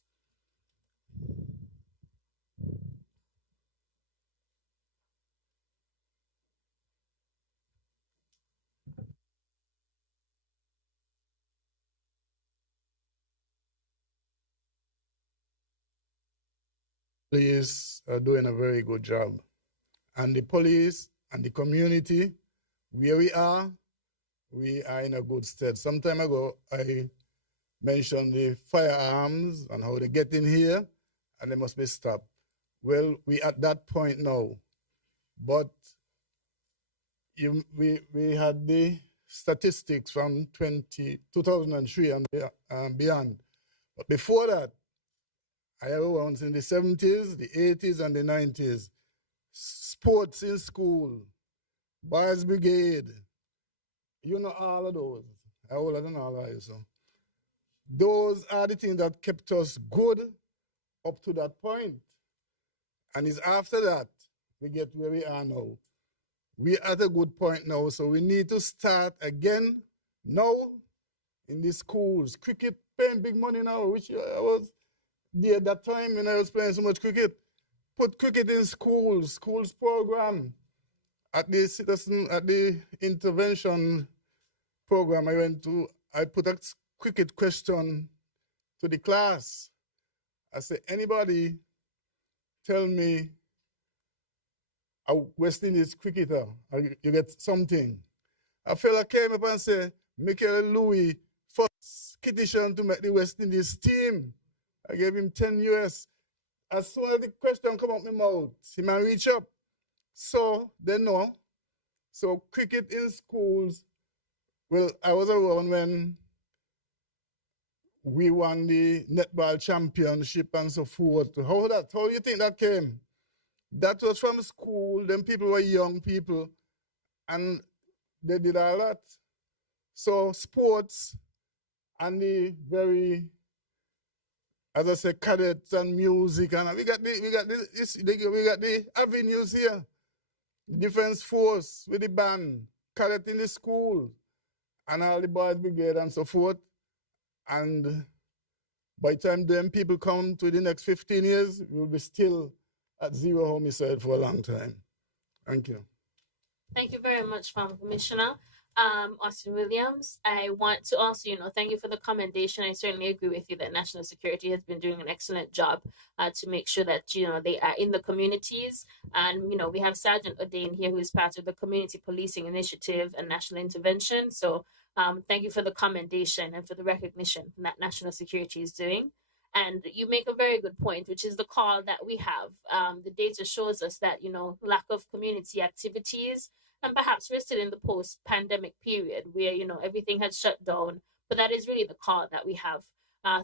Police are doing a very good job. And the police and the community, where we are in a good stead. Some time ago, I mentioned the firearms and how they get in here, and they must be stopped. Well, we at that point now, but we had the statistics from 2003 and beyond. But before that, I have ones in the 70s, the 80s, and the 90s. Sports in school, boys brigade, you know all of those. I older than all of you, so. Those are the things that kept us good up to that point. And it's after that we get where we are now. We're at a good point now, so we need to start again now in the schools. Cricket paying big money now, which I was there at that time when I was playing so much cricket. Put cricket in schools program. At the intervention program I went to, I put a cricket question to the class. I said, anybody tell me a West Indies cricketer, you get something. A fella came up and said, Michael Louis, first petition to make the West Indies team. I gave him 10 US. As soon as the question come out my mouth, he man reach up. So they know. So cricket in schools Well, I was around when we won the netball championship and so forth. How you think that came? That was from school. Them people were young people, and they did all that. So sports and the very, as I say, cadets and music, and we got the avenues here. Defense force with the band, cadet in the school, and all the boys brigade and so forth. And by the time them people come to the next 15 years, we'll be still at zero homicide for a long time. Thank you. Thank you very much, Farm Commissioner. Austin Williams, I want to also, thank you for the commendation. I certainly agree with you that national security has been doing an excellent job to make sure that, they are in the communities. And, we have Sergeant O'Dane here, who is part of the Community Policing Initiative and National Intervention. So thank you for the commendation and for the recognition that national security is doing. And you make a very good point, which is the call that we have. The data shows us that, lack of community activities, and perhaps we're still in the post-pandemic period where, everything has shut down. But that is really the call that we have.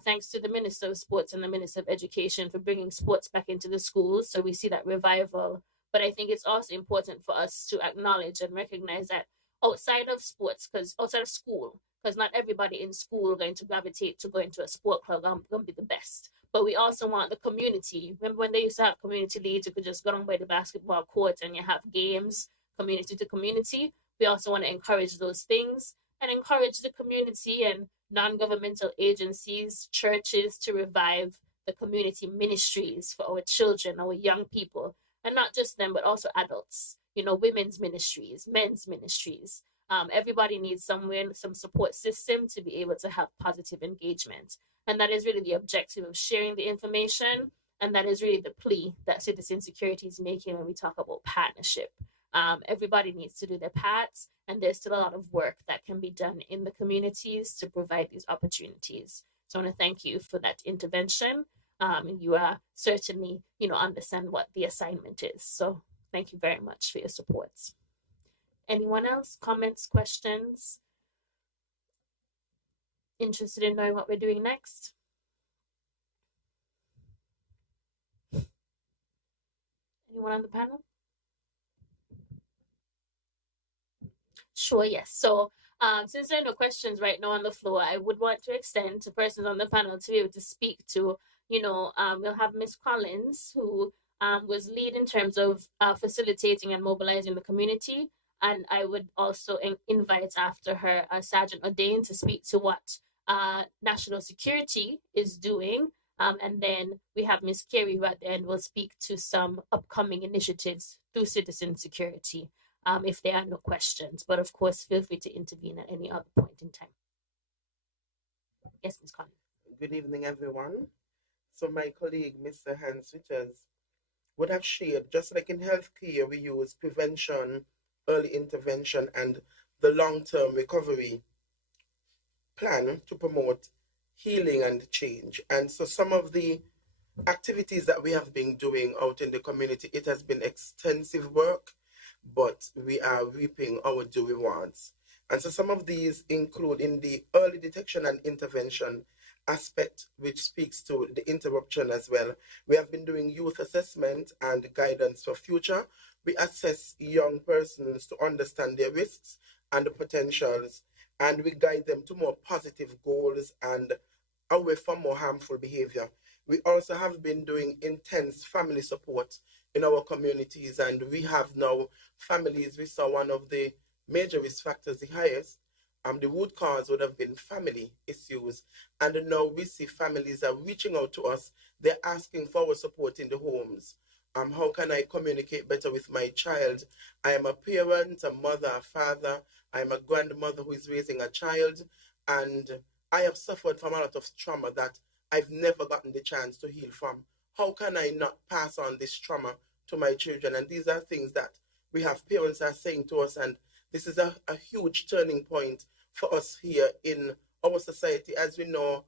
Thanks to the Minister of Sports and the Minister of Education for bringing sports back into the schools. So we see that revival. But I think it's also important for us to acknowledge and recognize that outside of sports, outside of school, because not everybody in school are going to gravitate to go into a sport club and going to be the best. But we also want the community. Remember when they used to have community leads, you could just go down by the basketball court and you have games, community to community. We also want to encourage those things and encourage the community and non-governmental agencies, churches to revive the community ministries for our children, our young people, and not just them, but also adults, women's ministries, men's ministries. Everybody needs some support system to be able to have positive engagement. And that is really the objective of sharing the information. And that is really the plea that citizen security is making when we talk about partnership. Everybody needs to do their parts, and there's still a lot of work that can be done in the communities to provide these opportunities. So I want to thank you for that intervention. You are certainly, understand what the assignment is. So thank you very much for your support. Anyone else? Comments, questions? Interested in knowing what we're doing next? Anyone on the panel? Sure, yes. So since there are no questions right now on the floor, I would want to extend to persons on the panel to be able to speak to, we'll have Ms. Collins, who was lead in terms of facilitating and mobilizing the community. And I would also invite after her Sergeant O'Dane to speak to what national security is doing. And then we have Ms. Carey, who at the end will speak to some upcoming initiatives through citizen security. If there are no questions, but of course, feel free to intervene at any other point in time. Yes, Ms. Collins. Good evening, everyone. So my colleague, Mr. Hans Witters, would have shared, just like in healthcare, we use prevention, early intervention, and the long-term recovery plan to promote healing and change. And so some of the activities that we have been doing out in the community, it has been extensive work, but we are reaping our due rewards. And so some of these include in the early detection and intervention aspect, which speaks to the interruption as well. We have been doing youth assessment and guidance for future. We assess young persons to understand their risks and the potentials, and we guide them to more positive goals and away from more harmful behavior. We also have been doing intense family support in our communities, and we have now families. We saw one of the major risk factors, the highest, the root cause would have been family issues, and now we see families are reaching out to us. They're asking for our support in the homes. How can I communicate better with my child? I am a parent, a mother, a father. I am a grandmother who is raising a child, and I have suffered from a lot of trauma that I've never gotten the chance to heal from. How can I not pass on this trauma to my children? And these are things that we have parents are saying to us, and this is a huge turning point for us here in our society. As we know,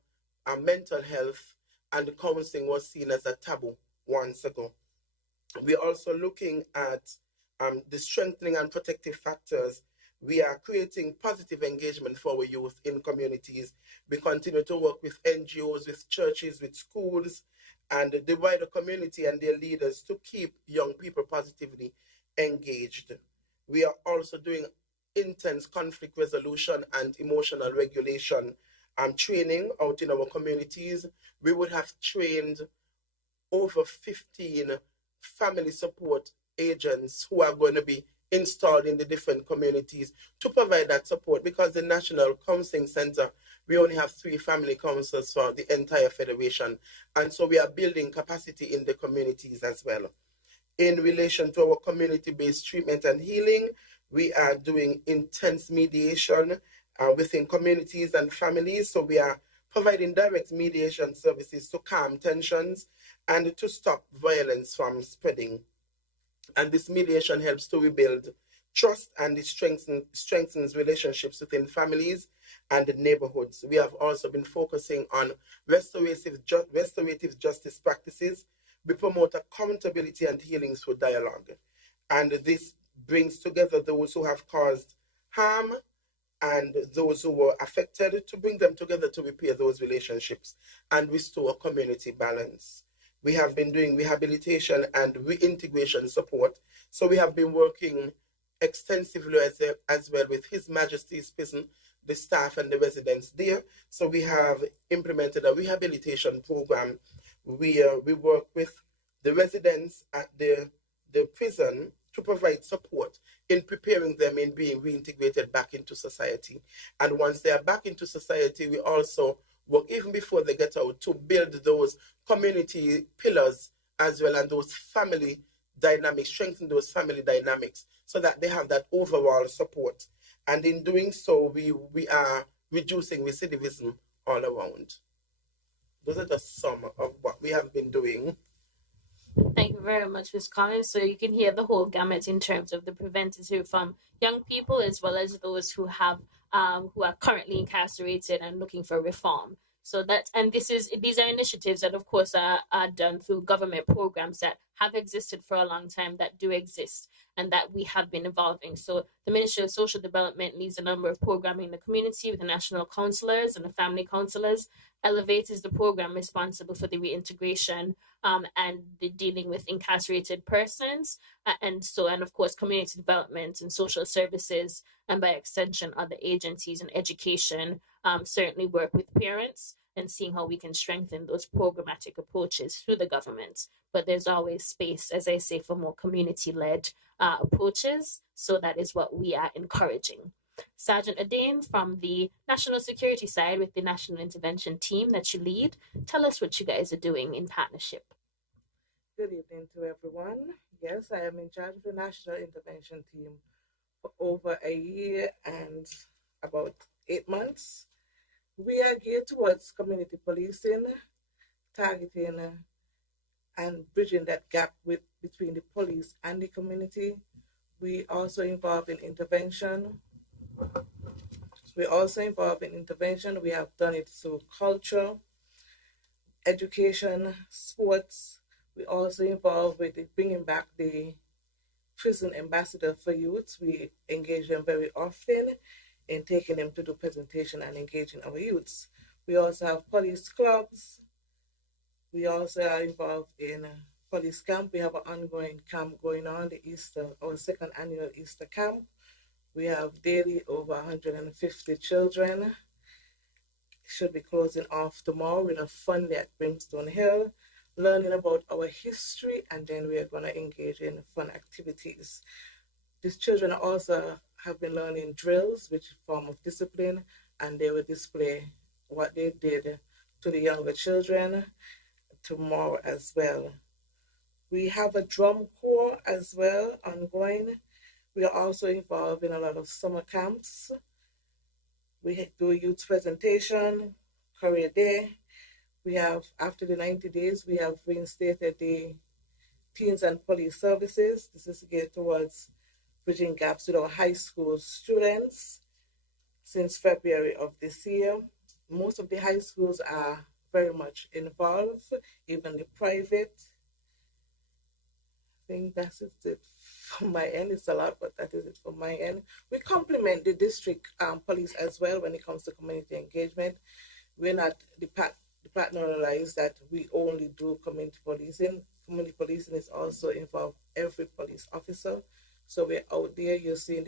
mental health and counseling was seen as a taboo once ago. We're also looking at the strengthening and protective factors We are creating positive engagement for our youth in communities. We continue to work with NGOs, with churches, with schools, and the wider community and their leaders to keep young people positively engaged. We are also doing intense conflict resolution and emotional regulation training out in our communities. We would have trained over 15 family support agents who are going to be installed in the different communities to provide that support, because the National Counseling Center, we only have 3 family counselors for the entire federation. And so we are building capacity in the communities as well. In relation to our community-based treatment and healing, we are doing intense mediation within communities and families. So we are providing direct mediation services to calm tensions and to stop violence from spreading. And this mediation helps to rebuild trust, and it strengthens relationships within families and neighborhoods. We have also been focusing on restorative justice practices. We promote accountability and healing through dialogue. And this brings together those who have caused harm and those who were affected, to bring them together to repair those relationships and restore community balance. We have been doing rehabilitation and reintegration support. So we have been working extensively as well with His Majesty's Prison, the staff and the residents there. So we have implemented a rehabilitation program where we work with the residents at the prison to provide support in preparing them in being reintegrated back into society. And once they are back into society, we also work even before they get out to build those community pillars as well, and those family dynamics, strengthen those family dynamics so that they have that overall support. And in doing so, we are reducing recidivism all around. Those are just some of what we have been doing. Thank you very much, Ms. Collins. So you can hear the whole gamut in terms of the preventative from young people as well as those who have who are currently incarcerated and looking for reform. So these are initiatives that, of course, are done through government programs that have existed for a long time, that do exist, and that we have been evolving. So the Ministry of Social Development leads a number of programming in the community with the national counselors and the family counselors. Elevate is the program responsible for the reintegration and the dealing with incarcerated persons, and of course community development and social services, and by extension other agencies and education certainly work with parents and seeing how we can strengthen those programmatic approaches through the government. But there's always space, as I say, for more community-led approaches. So that is what we are encouraging. Sergeant Adane, from the national security side with the National Intervention Team that you lead, tell us what you guys are doing in partnership. Good evening to everyone. Yes, I am in charge of the National Intervention Team for over a year and about 8 months. We are geared towards community policing, targeting and bridging that gap between the police and the community. We also involved in intervention. We have done it through culture, education, sports. We also involved with bringing back the prison ambassador for youth. We engage them very often in taking them to do presentation and engaging our youths. We also have police clubs. We also are involved in police camp. We have an ongoing camp going on, our second annual Easter camp. We have daily over 150 children. Should be closing off tomorrow with a fun day at Brimstone Hill, learning about our history, and then we are going to engage in fun activities. These children also have been learning drills, which is a form of discipline, and they will display what they did to the younger children tomorrow as well. We have a drum corps as well ongoing. We are also involved in a lot of summer camps. We do youth presentation, career day. We have, after the 90 days, we have reinstated the Teens and Police Services. This is geared towards bridging gaps with our high school students since February of this year. Most of the high schools are very much involved, even the private. I think that's it from my end. It's a lot, but that is it from my end. We complement the district police as well when it comes to community engagement. We're not departmentalized that we only do community policing. Community policing is also involve every police officer. So we're out there. You're seeing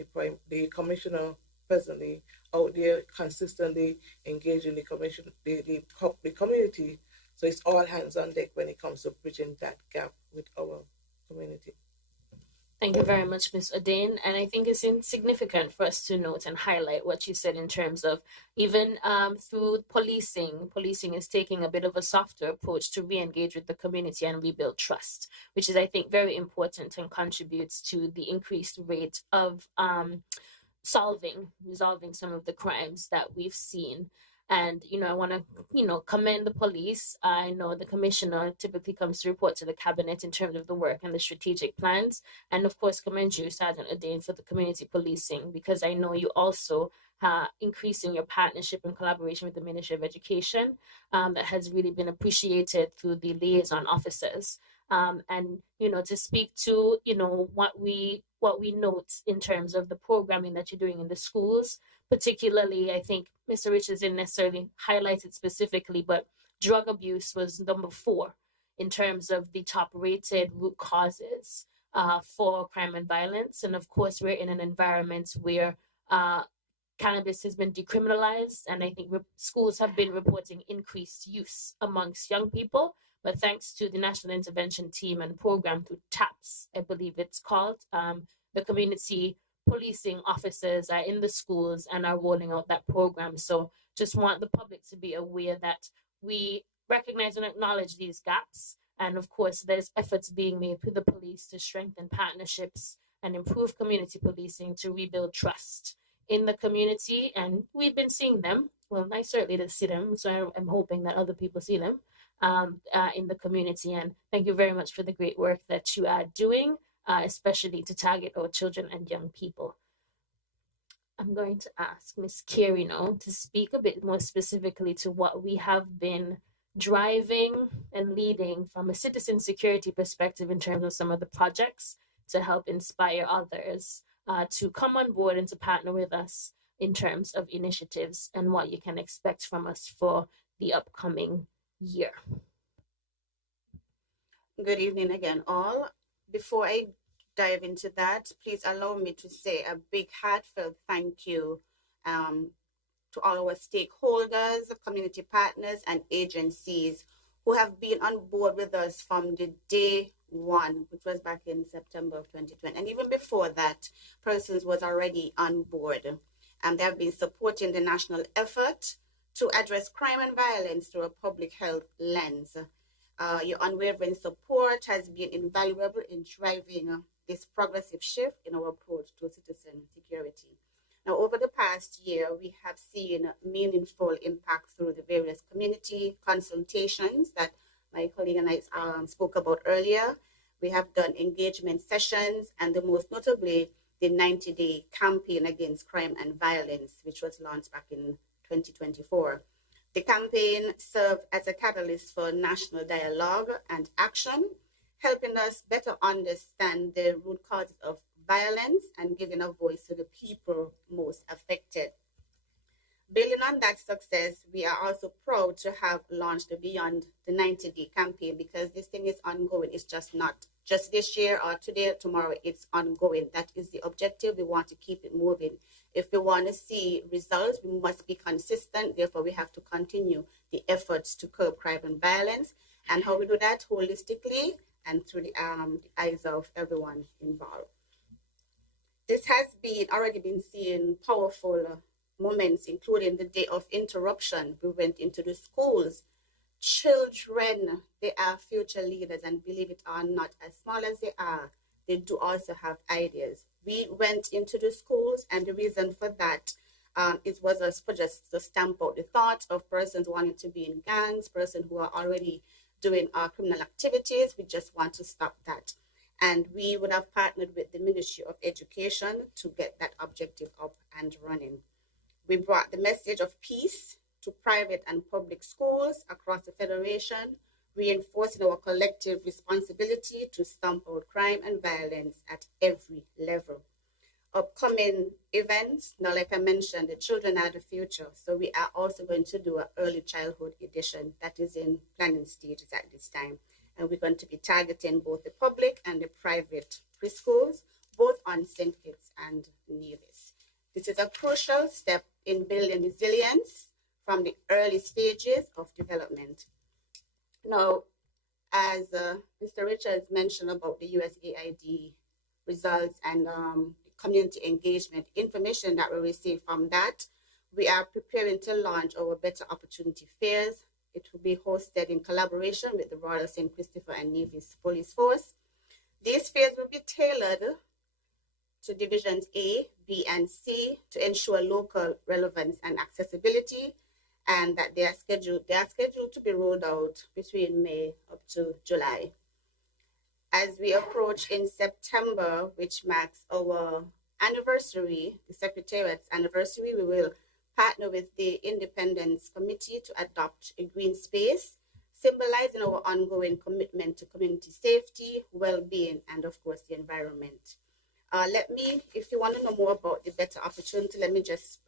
the commissioner presently out there consistently engaging the community. So it's all hands on deck when it comes to bridging that gap with our community. Thank you very much, Ms. Odane. And I think it's insignificant for us to note and highlight what you said in terms of even through policing is taking a bit of a softer approach to re-engage with the community and rebuild trust, which is, I think, very important and contributes to the increased rate of resolving some of the crimes that we've seen. And, I want to, commend the police. I know the commissioner typically comes to report to the cabinet in terms of the work and the strategic plans. And of course, commend you, Sergeant Odane, for the community policing, because I know you also increasing your partnership and collaboration with the Ministry of Education that has really been appreciated through the liaison officers. And to speak to what we note in terms of the programming that you're doing in the schools, particularly, I think Mr. Richards didn't necessarily highlight it specifically, but drug abuse was number 4 in terms of the top rated root causes for crime and violence. And of course, we're in an environment where cannabis has been decriminalized, and I think schools have been reporting increased use amongst young people. But thanks to the National Intervention Team and program through TAPS, I believe it's called, the community policing officers are in the schools and are rolling out that program. So just want the public to be aware that we recognize and acknowledge these gaps. And of course, there's efforts being made through the police to strengthen partnerships and improve community policing to rebuild trust in the community. And we've been seeing them. Well, I certainly didn't see them, so I'm hoping that other people see them in the community. And thank you very much for the great work that you are doing, especially to target our children and young people. I'm going to ask Ms. Carey now to speak a bit more specifically to what we have been driving and leading from a citizen security perspective in terms of some of the projects to help inspire others to come on board and to partner with us in terms of initiatives and what you can expect from us for the upcoming year. Good evening again, all. Before I dive into that, please allow me to say a big heartfelt thank you to all our stakeholders, community partners, and agencies who have been on board with us from the day one, which was back in September of 2020. And even before that, persons was already on board. And they have been supporting the national effort to address crime and violence through a public health lens. Your unwavering support has been invaluable in driving this progressive shift in our approach to citizen security. Now, over the past year, we have seen meaningful impact through the various community consultations that my colleague and I spoke about earlier. We have done engagement sessions, and the most notably, the 90-day campaign against crime and violence, which was launched back in 2024. The campaign served as a catalyst for national dialogue and action, helping us better understand the root causes of violence and giving a voice to the people most affected. Building on that success, we are also proud to have launched the Beyond the 90-Day campaign, because this thing is ongoing. It's just not just this year or today or tomorrow. It's ongoing. That is the objective. We want to keep it moving. If we want to see results, we must be consistent. Therefore, we have to continue the efforts to curb crime and violence. And how we do that? Holistically and through the eyes of everyone involved. This has already been seeing powerful moments, including the day of interruption. We went into the schools. Children, they are future leaders, and believe it or not, as small as they are, they do also have ideas. We went into the schools, and the reason for that was for just to stamp out the thought of persons wanting to be in gangs, persons who are already doing criminal activities. We just want to stop that. And we would have partnered with the Ministry of Education to get that objective up and running. We brought the message of peace to private and public schools across the Federation. reinforcing our collective responsibility to stamp out crime and violence at every level. Upcoming events, now like I mentioned, the children are the future. So we are also going to do an early childhood edition that is in planning stages at this time. And we're going to be targeting both the public and the private preschools, both on St. Kitts and Nevis. This is a crucial step in building resilience from the early stages of development. Now, as Mr. Richards mentioned about the USAID results and community engagement information that we receive from that, we are preparing to launch our Better Opportunity Fairs. It will be hosted in collaboration with the Royal St. Christopher and Nevis Police Force. These fairs will be tailored to Divisions A, B, and C to ensure local relevance and accessibility, and that they are scheduled to be rolled out between May up to July. As we approach in September, which marks our anniversary, the Secretariat's anniversary, we will partner with the Independence Committee to adopt a green space, symbolizing our ongoing commitment to community safety, well-being, and of course, the environment. If you want to know more about the Better Opportunity,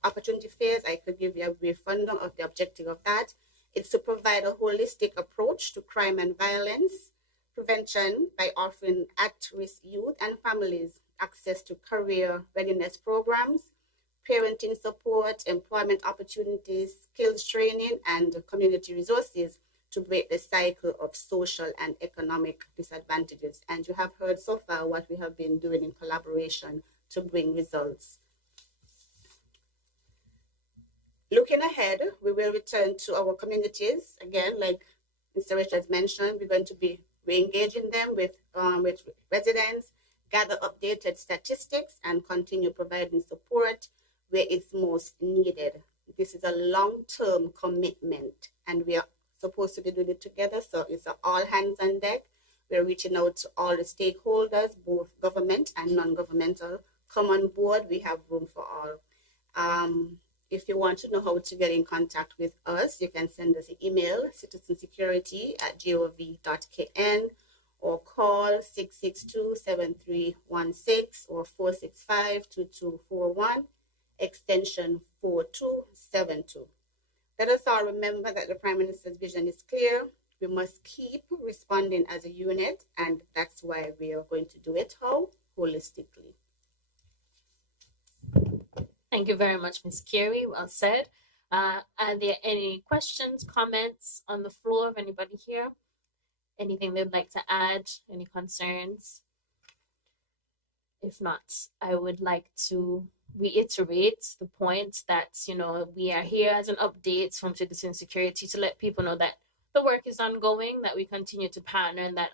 Opportunity Fairs, I could give you a brief rundown of the objective of that. It's to provide a holistic approach to crime and violence prevention by offering at-risk youth and families access to career readiness programs, parenting support, employment opportunities, skills training, and community resources to break the cycle of social and economic disadvantages. And you have heard so far what we have been doing in collaboration to bring results. Looking ahead, we will return to our communities. Again, like Mr. Richards mentioned, we're going to be re-engaging them with residents, gather updated statistics, and continue providing support where it's most needed. This is a long-term commitment, and we are supposed to be doing it together, so it's all hands on deck. We're reaching out to all the stakeholders, both government and non-governmental. Come on board, we have room for all. If you want to know how to get in contact with us, you can send us an email, citizensecurity@gov.kn, or call 662-7316 or 465-2241, extension 4272. Let us all remember that the Prime Minister's vision is clear. We must keep responding as a unit, and that's why we are going to do it. How? Holistically. Thank you very much, Ms. Carey. Well said. Are there any questions, comments on the floor of anybody here? Anything they'd like to add? Any concerns? If not, I would like to reiterate the point that, we are here as an update from Citizen Security to let people know that the work is ongoing, that we continue to partner, and that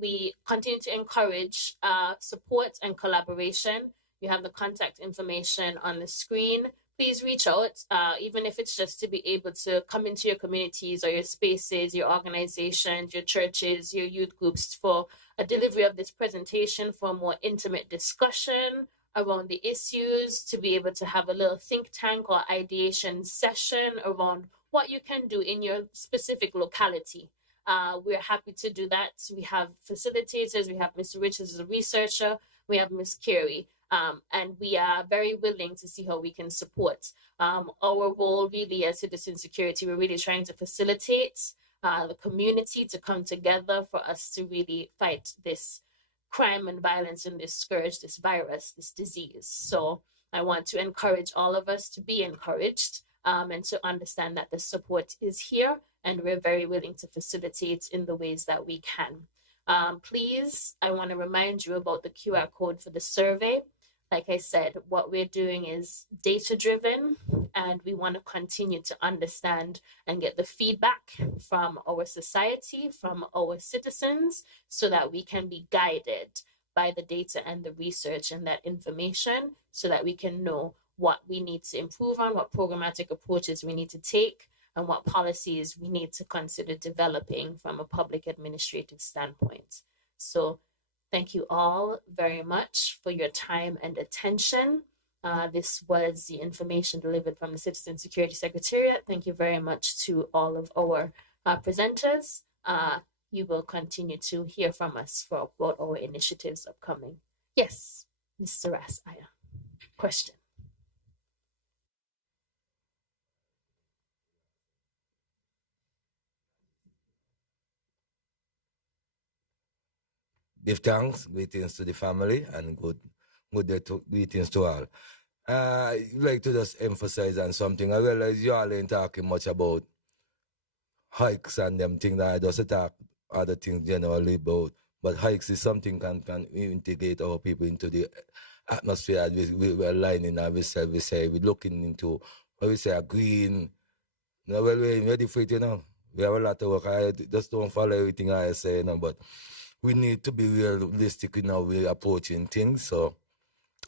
we continue to encourage support and collaboration. You have the contact information on the screen. Please reach out, even if it's just to be able to come into your communities or your spaces, your organizations, your churches, your youth groups for a delivery of this presentation, for a more intimate discussion around the issues, to be able to have a little think tank or ideation session around what you can do in your specific locality. We're happy to do that. We have facilitators, we have Mr. Richards as a researcher, we have Ms. Carey. And we are very willing to see how we can support. Our role really as Citizen Security, we're really trying to facilitate the community to come together for us to really fight this crime and violence and this scourge, this virus, this disease. So I want to encourage all of us to be encouraged and to understand that the support is here, and we're very willing to facilitate in the ways that we can. Please, I want to remind you about the QR code for the survey. Like I said, what we're doing is data-driven, and we want to continue to understand and get the feedback from our society, from our citizens, so that we can be guided by the data and the research and that information, so that we can know what we need to improve on, what programmatic approaches we need to take, and what policies we need to consider developing from a public administrative standpoint. So thank you all very much for your time and attention. This was the information delivered from the Citizen Security Secretariat. Thank you very much to all of our presenters. you will continue to hear from us for about our initiatives upcoming. Yes, Mr. Rasaya. Question. Give thanks, greetings to the family, and good day to greetings to all. I'd like to just emphasize on something. I realize you all ain't talking much about hikes and them things that I just talk other things generally about. But hikes is something can integrate our people into the atmosphere as we're aligning ourselves, we say, we're looking into what we say a green. No, well, we're ready for it, you know. We have a lot of work. I just don't follow everything I say, you know, but we need to be realistic in how we're approaching things. So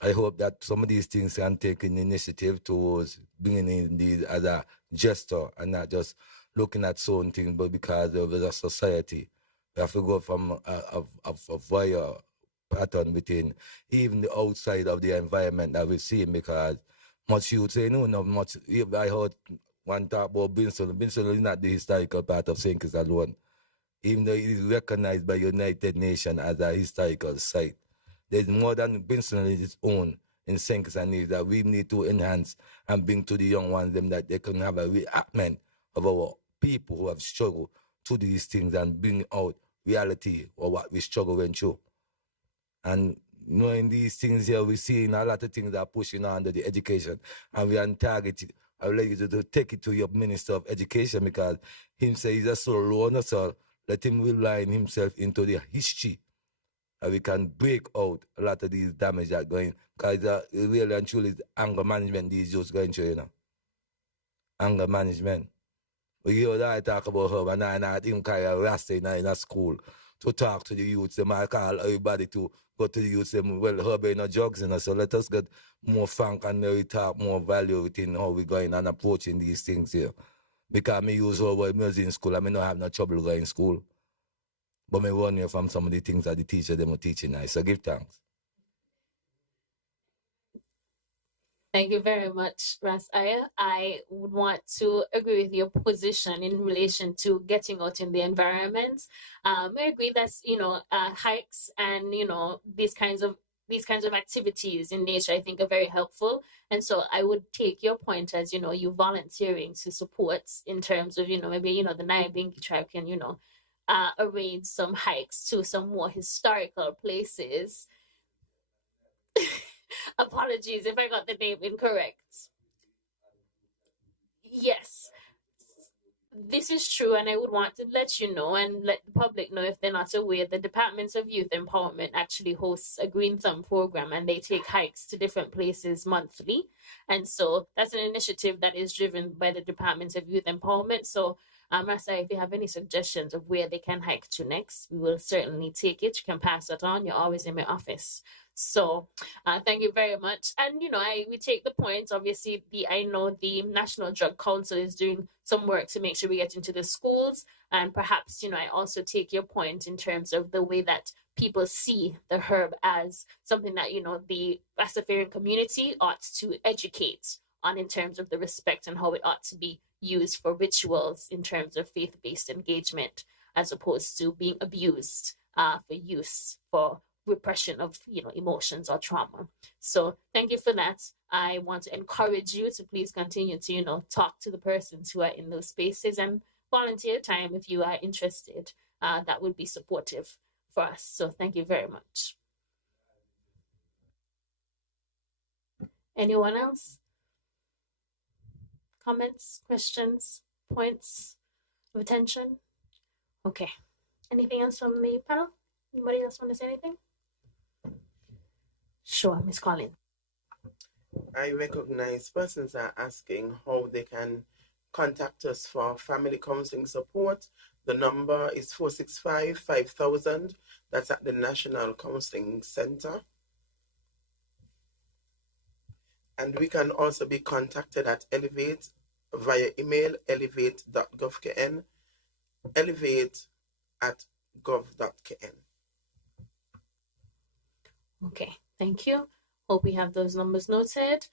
I hope that some of these things can take an initiative towards bringing in these as a gesture and not just looking at certain things, but because of the society. We have to go from a wire pattern within even the outside of the environment that we're seeing, because much youth say, no, not much. I heard one talk about Brinstone. Brinstone is not the historical part of St. Kitts alone, even though it is recognized by United Nations as a historical site. There's more than Brinstone is its own in St. Kitts and Nevis that we need to enhance and bring to the young ones them that they can have a reenactment of our people who have struggled to these things and bring out reality of what we struggle went through. And knowing these things here, we're seeing a lot of things that are pushing under the education, and we are targeted. I would like you to take it to your Minister of Education, because him say he's a so low, so let him rely himself into the history, and we can break out a lot of these damage that going, because really and truly is anger management these youths going through, you know. Anger management. We hear that I talk about her, and I think carry a rasta in a school to talk to the youths. They might call everybody to go to the youths. Well, her be no drugs, you know. So let us get more frank and we talk more value within how we going and approaching these things here. Because me use her when I was in school, I may not have no trouble going in school. But me run here from some of the things that the teacher them are teaching us. So give thanks. Thank you very much, Rasaya. I would want to agree with your position in relation to getting out in the environment. I agree that hikes and these kinds of activities in nature, I think, are very helpful. And so I would take your point as you volunteering to support in terms of maybe the Nyabingi tribe can arrange some hikes to some more historical places. Apologies if I got the name incorrect. Yes, this is true, and I would want to let you know and let the public know, if they're not aware, the Departments of Youth Empowerment actually hosts a Green Thumb program, and they take hikes to different places monthly. And so that's an initiative that is driven by the Departments of Youth Empowerment. So Rasa, if you have any suggestions of where they can hike to next, we will certainly take it. You can pass that on. You're always in my office. So thank you very much. And we take the point. Obviously, I know the National Drug Council is doing some work to make sure we get into the schools, and perhaps I also take your point in terms of the way that people see the herb as something that the Rastafarian community ought to educate on, in terms of the respect and how it ought to be used for rituals in terms of faith-based engagement, as opposed to being abused for use for repression of emotions or trauma. So thank you for that. I want to encourage you to please continue to talk to the persons who are in those spaces and volunteer time if you are interested. That would be supportive for us. So thank you very much. Anyone else? Comments, questions, points of attention? Okay. Anything else from the panel? Anybody else want to say anything? Sure, Miss Collins. I recognize persons are asking how they can contact us for family counseling support. The number is 465-5000. That's at the National Counseling Center. And we can also be contacted at Elevate via email, elevate.gov.kn, elevate@gov.kn. Okay, thank you. Hope we have those numbers noted.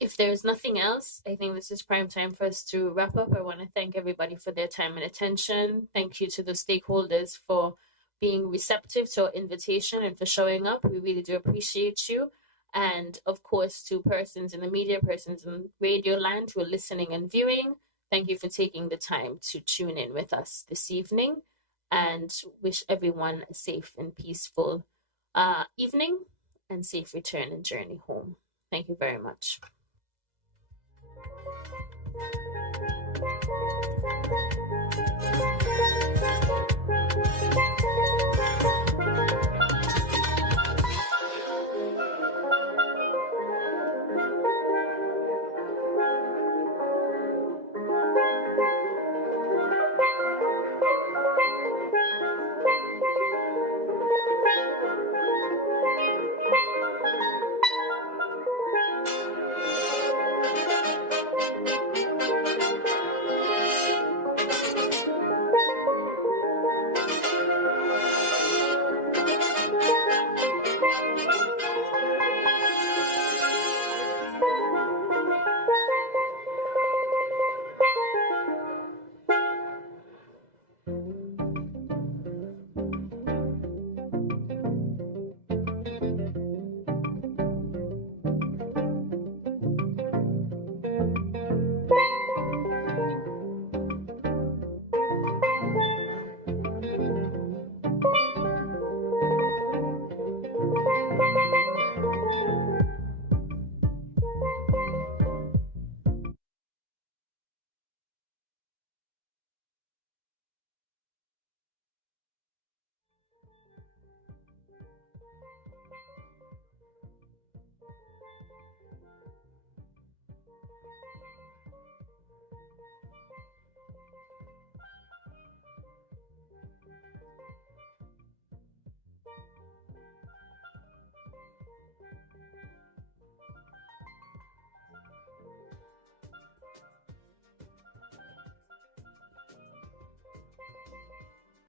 if there's nothing else, I think this is prime time for us to wrap up. I want to thank everybody for their time and attention. Thank you to the stakeholders for being receptive to our invitation and for showing up. We really do appreciate you. And of course, to persons in the media, persons in radio land who are listening and viewing, thank you for taking the time to tune in with us this evening, and wish everyone a safe and peaceful evening and safe return and journey home. Thank you very much.